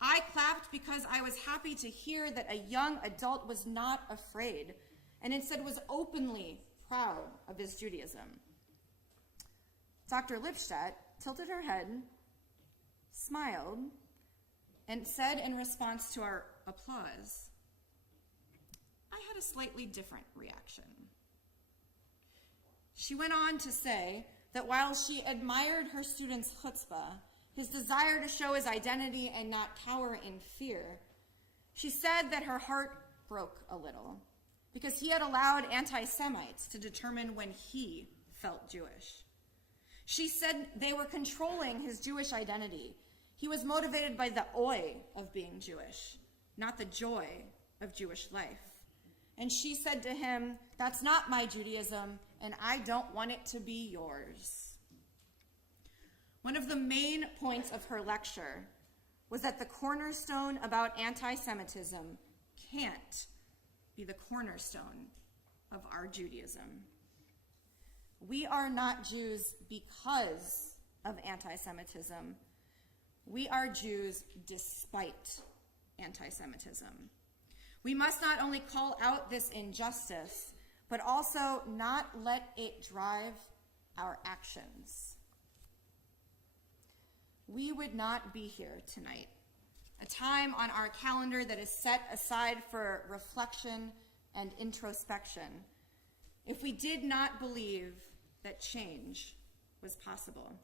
I clapped because I was happy to hear that a young adult was not afraid and instead was openly proud of his Judaism. Dr. Lipstadt tilted her head, smiled, and said in response to our applause, I had a slightly different reaction. She went on to say that while she admired her student's chutzpah, his desire to show his identity and not cower in fear, she said that her heart broke a little because he had allowed anti-Semites to determine when he felt Jewish. She said they were controlling his Jewish identity. He was motivated by the oi of being Jewish, not the joy of Jewish life. And she said to him, that's not my Judaism, and I don't want it to be yours. One of the main points of her lecture was that the cornerstone about anti-Semitism can't be the cornerstone of our Judaism. We are not Jews because of anti-Semitism. We are Jews despite anti-Semitism. We must not only call out this injustice, but also not let it drive our actions. We would not be here tonight, a time on our calendar that is set aside for reflection and introspection, if we did not believe that change was possible.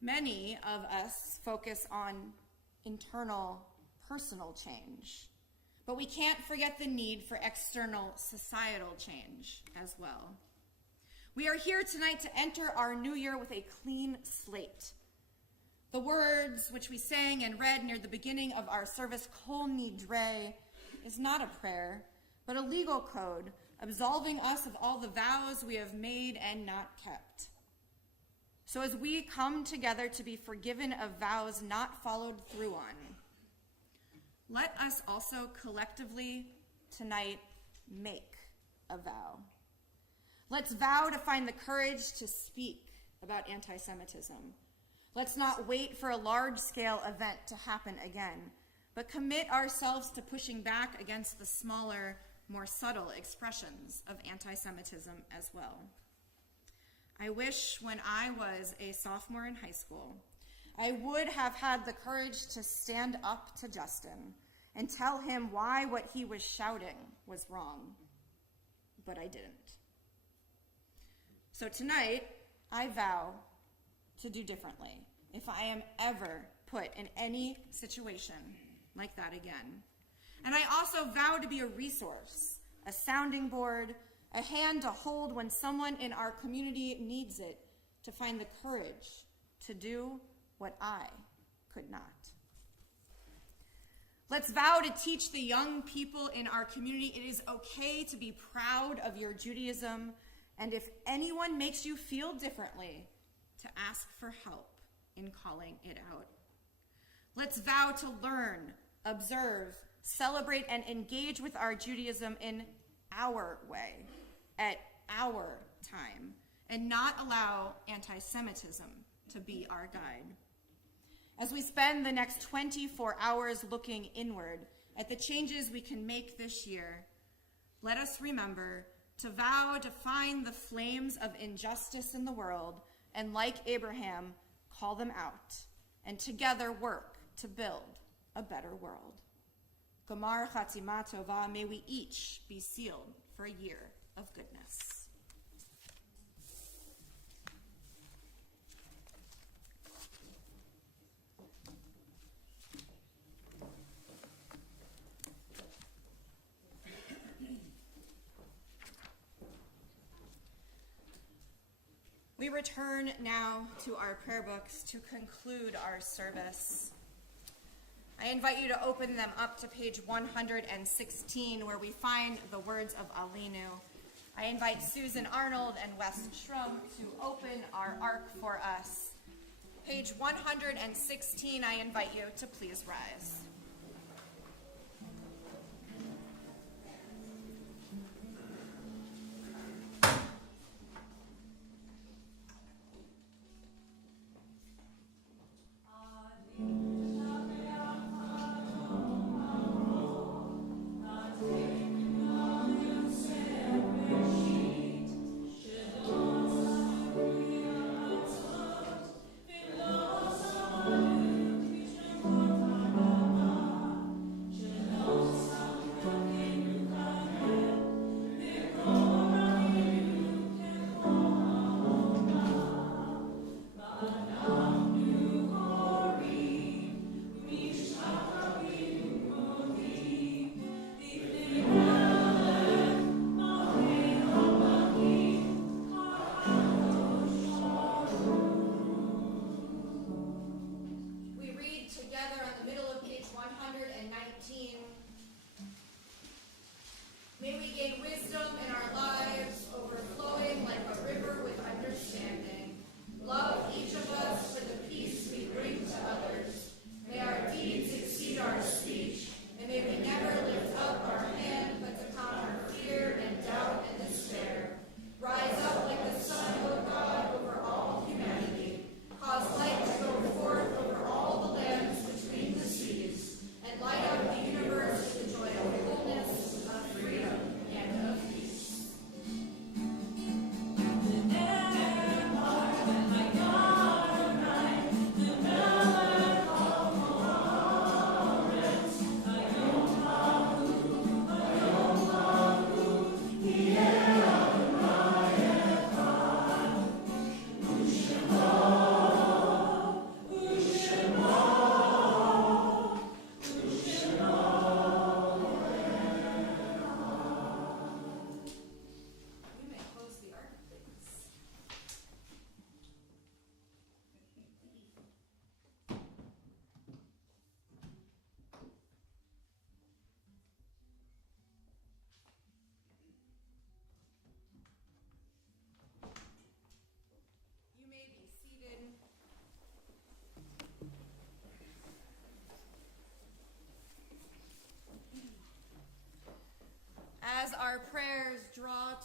Many of us focus on internal, personal change, but we can't forget the need for external societal change as well. We are here tonight to enter our new year with a clean slate. The words which we sang and read near the beginning of our service, Kol Nidre, is not a prayer, but a legal code absolving us of all the vows we have made and not kept. So as we come together to be forgiven of vows not followed through on, let us also collectively tonight make a vow. Let's vow to find the courage to speak about anti-Semitism. Let's not wait for a large-scale event to happen again, but commit ourselves to pushing back against the smaller, more subtle expressions of anti-Semitism as well. I wish when I was a sophomore in high school, I would have had the courage to stand up to Justin and tell him why what he was shouting was wrong, but I didn't. So tonight, I vow to do differently if I am ever put in any situation like that again. And I also vow to be a resource, a sounding board, a hand to hold when someone in our community needs it, to find the courage to do what I could not. Let's vow to teach the young people in our community it is okay to be proud of your Judaism, and if anyone makes you feel differently, to ask for help in calling it out. Let's vow to learn, observe, celebrate, and engage with our Judaism in our way, at our time, and not allow anti-Semitism to be our guide. As we spend the next 24 hours looking inward at the changes we can make this year, let us remember to vow to find the flames of injustice in the world and, like Abraham, call them out, and together work to build a better world. Gomar Chatzima Tova, may we each be sealed for a year of goodness. We return now to our prayer books to conclude our service. I invite you to open them up to page 116, where we find the words of Alinu. I invite Susan Arnold and Wes Schrum to open our ark for us. Page 116, I invite you to please rise. Alleluia,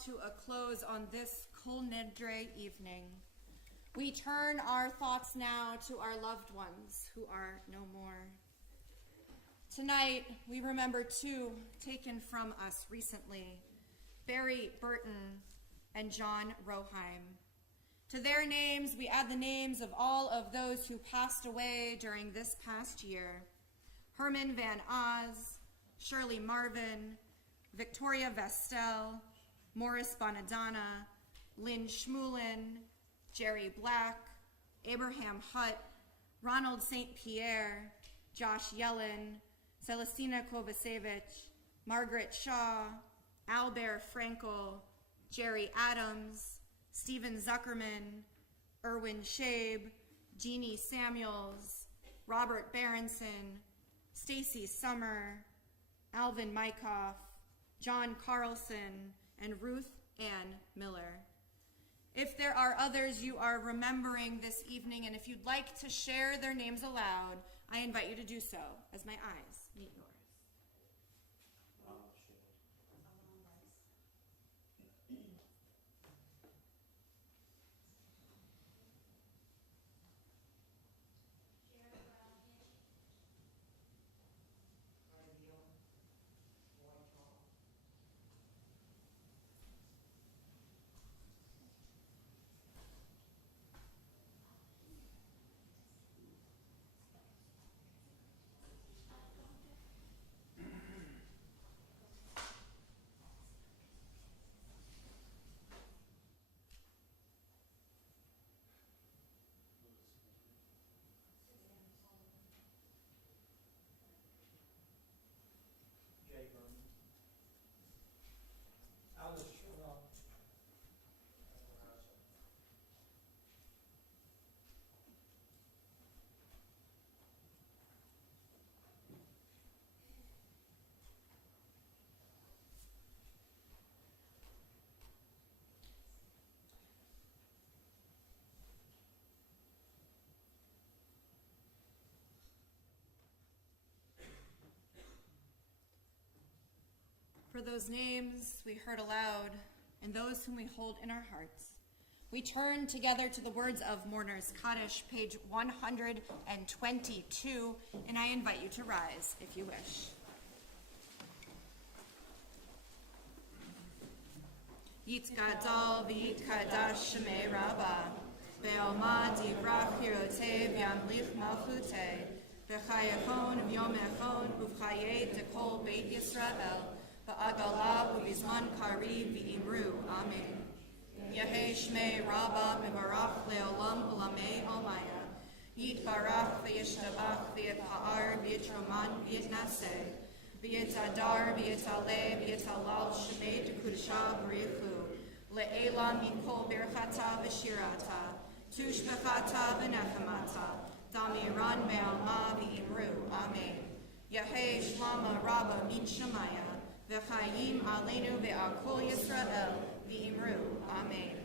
to a close on this Kol Nidre evening. We turn our thoughts now to our loved ones who are no more. Tonight, we remember two taken from us recently, Barry Burton and John Roheim. To their names, we add the names of all of those who passed away during this past year: Herman Van Oz, Shirley Marvin, Victoria Vestel, Morris Bonadonna, Lynn Schmulin, Jerry Black, Abraham Hutt, Ronald St. Pierre, Josh Yellen, Celestina Kovacevic, Margaret Shaw, Albert Frankel, Jerry Adams, Stephen Zuckerman, Erwin Shabe, Jeannie Samuels, Robert Berenson, Stacy Summer, Alvin Mykoff, John Carlson, and Ruth Ann Miller. If there are others you are remembering this evening, and if you'd like to share their names aloud, I invite you to do so as my eyes meet yours. For those names we heard aloud and those whom we hold in our hearts, we turn together to the words of Mourner's Kaddish, page 122, and I invite you to rise if you wish. Yitkadal v'yitkadash shemei Rabbah, be'alma divrach hirotev yamlich malchutei, v'chayachon v'yom echon uv'chayei tekol beit Yisrael, v'agalah u'bizman karib v'imru. Amen. Yehei shmei Rabbah mevarach le'olam u'lamei almaya. Yitbarach v'yishtabach v'yitpa'ar v'yitroman v'yitnaseh. V'yitadar v'yitaleh v'yitalal shmei dekudesha b'richu. Le'ela mikol birchata v'shirata. Tushbechata v'nechemata. Damiran me'alma v'imru. Amen. Yehei shlama Rabbah min shemaya. V'chayim aleinu ve'akol Yisrael v'imru. Amen.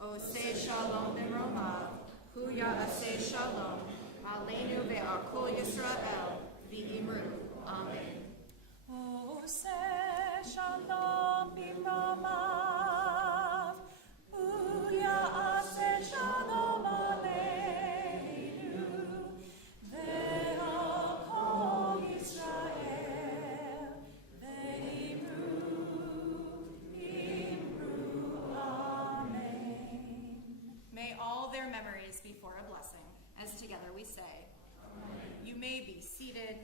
Oseh shalom b'romav, hu ya'aseh shalom, aleinu ve'akol Yisrael v'imru. Amen. Oseh shalom b'romav, hu ya'aseh shalom aleinu ve'akol Yisrael v'imru. May all their memories be for a blessing, as together we say. Amen. You may be seated.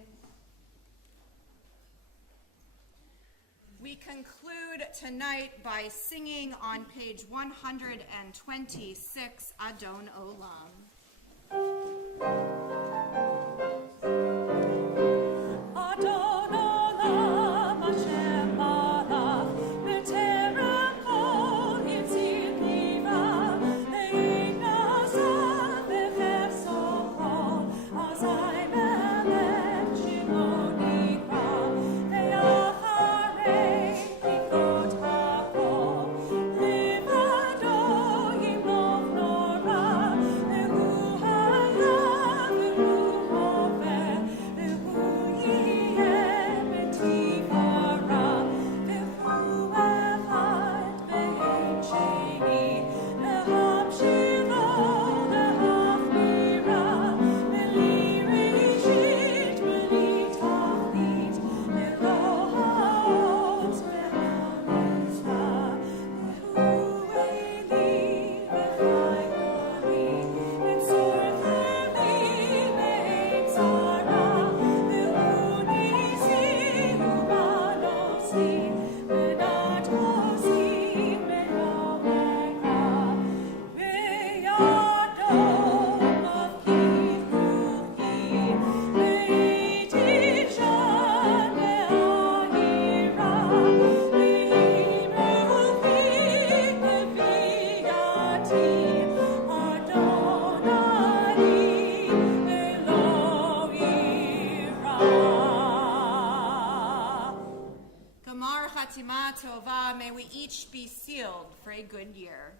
We conclude tonight by singing on page 126, Adon Olam. Adon olam Hashem malach, b'terem kol yitzir pivav, ve'inasav v'chefso kol, azai melech shimo nikra, ve'acharei tikot hakol, livado yimlov nora, ve'hu haya a good year.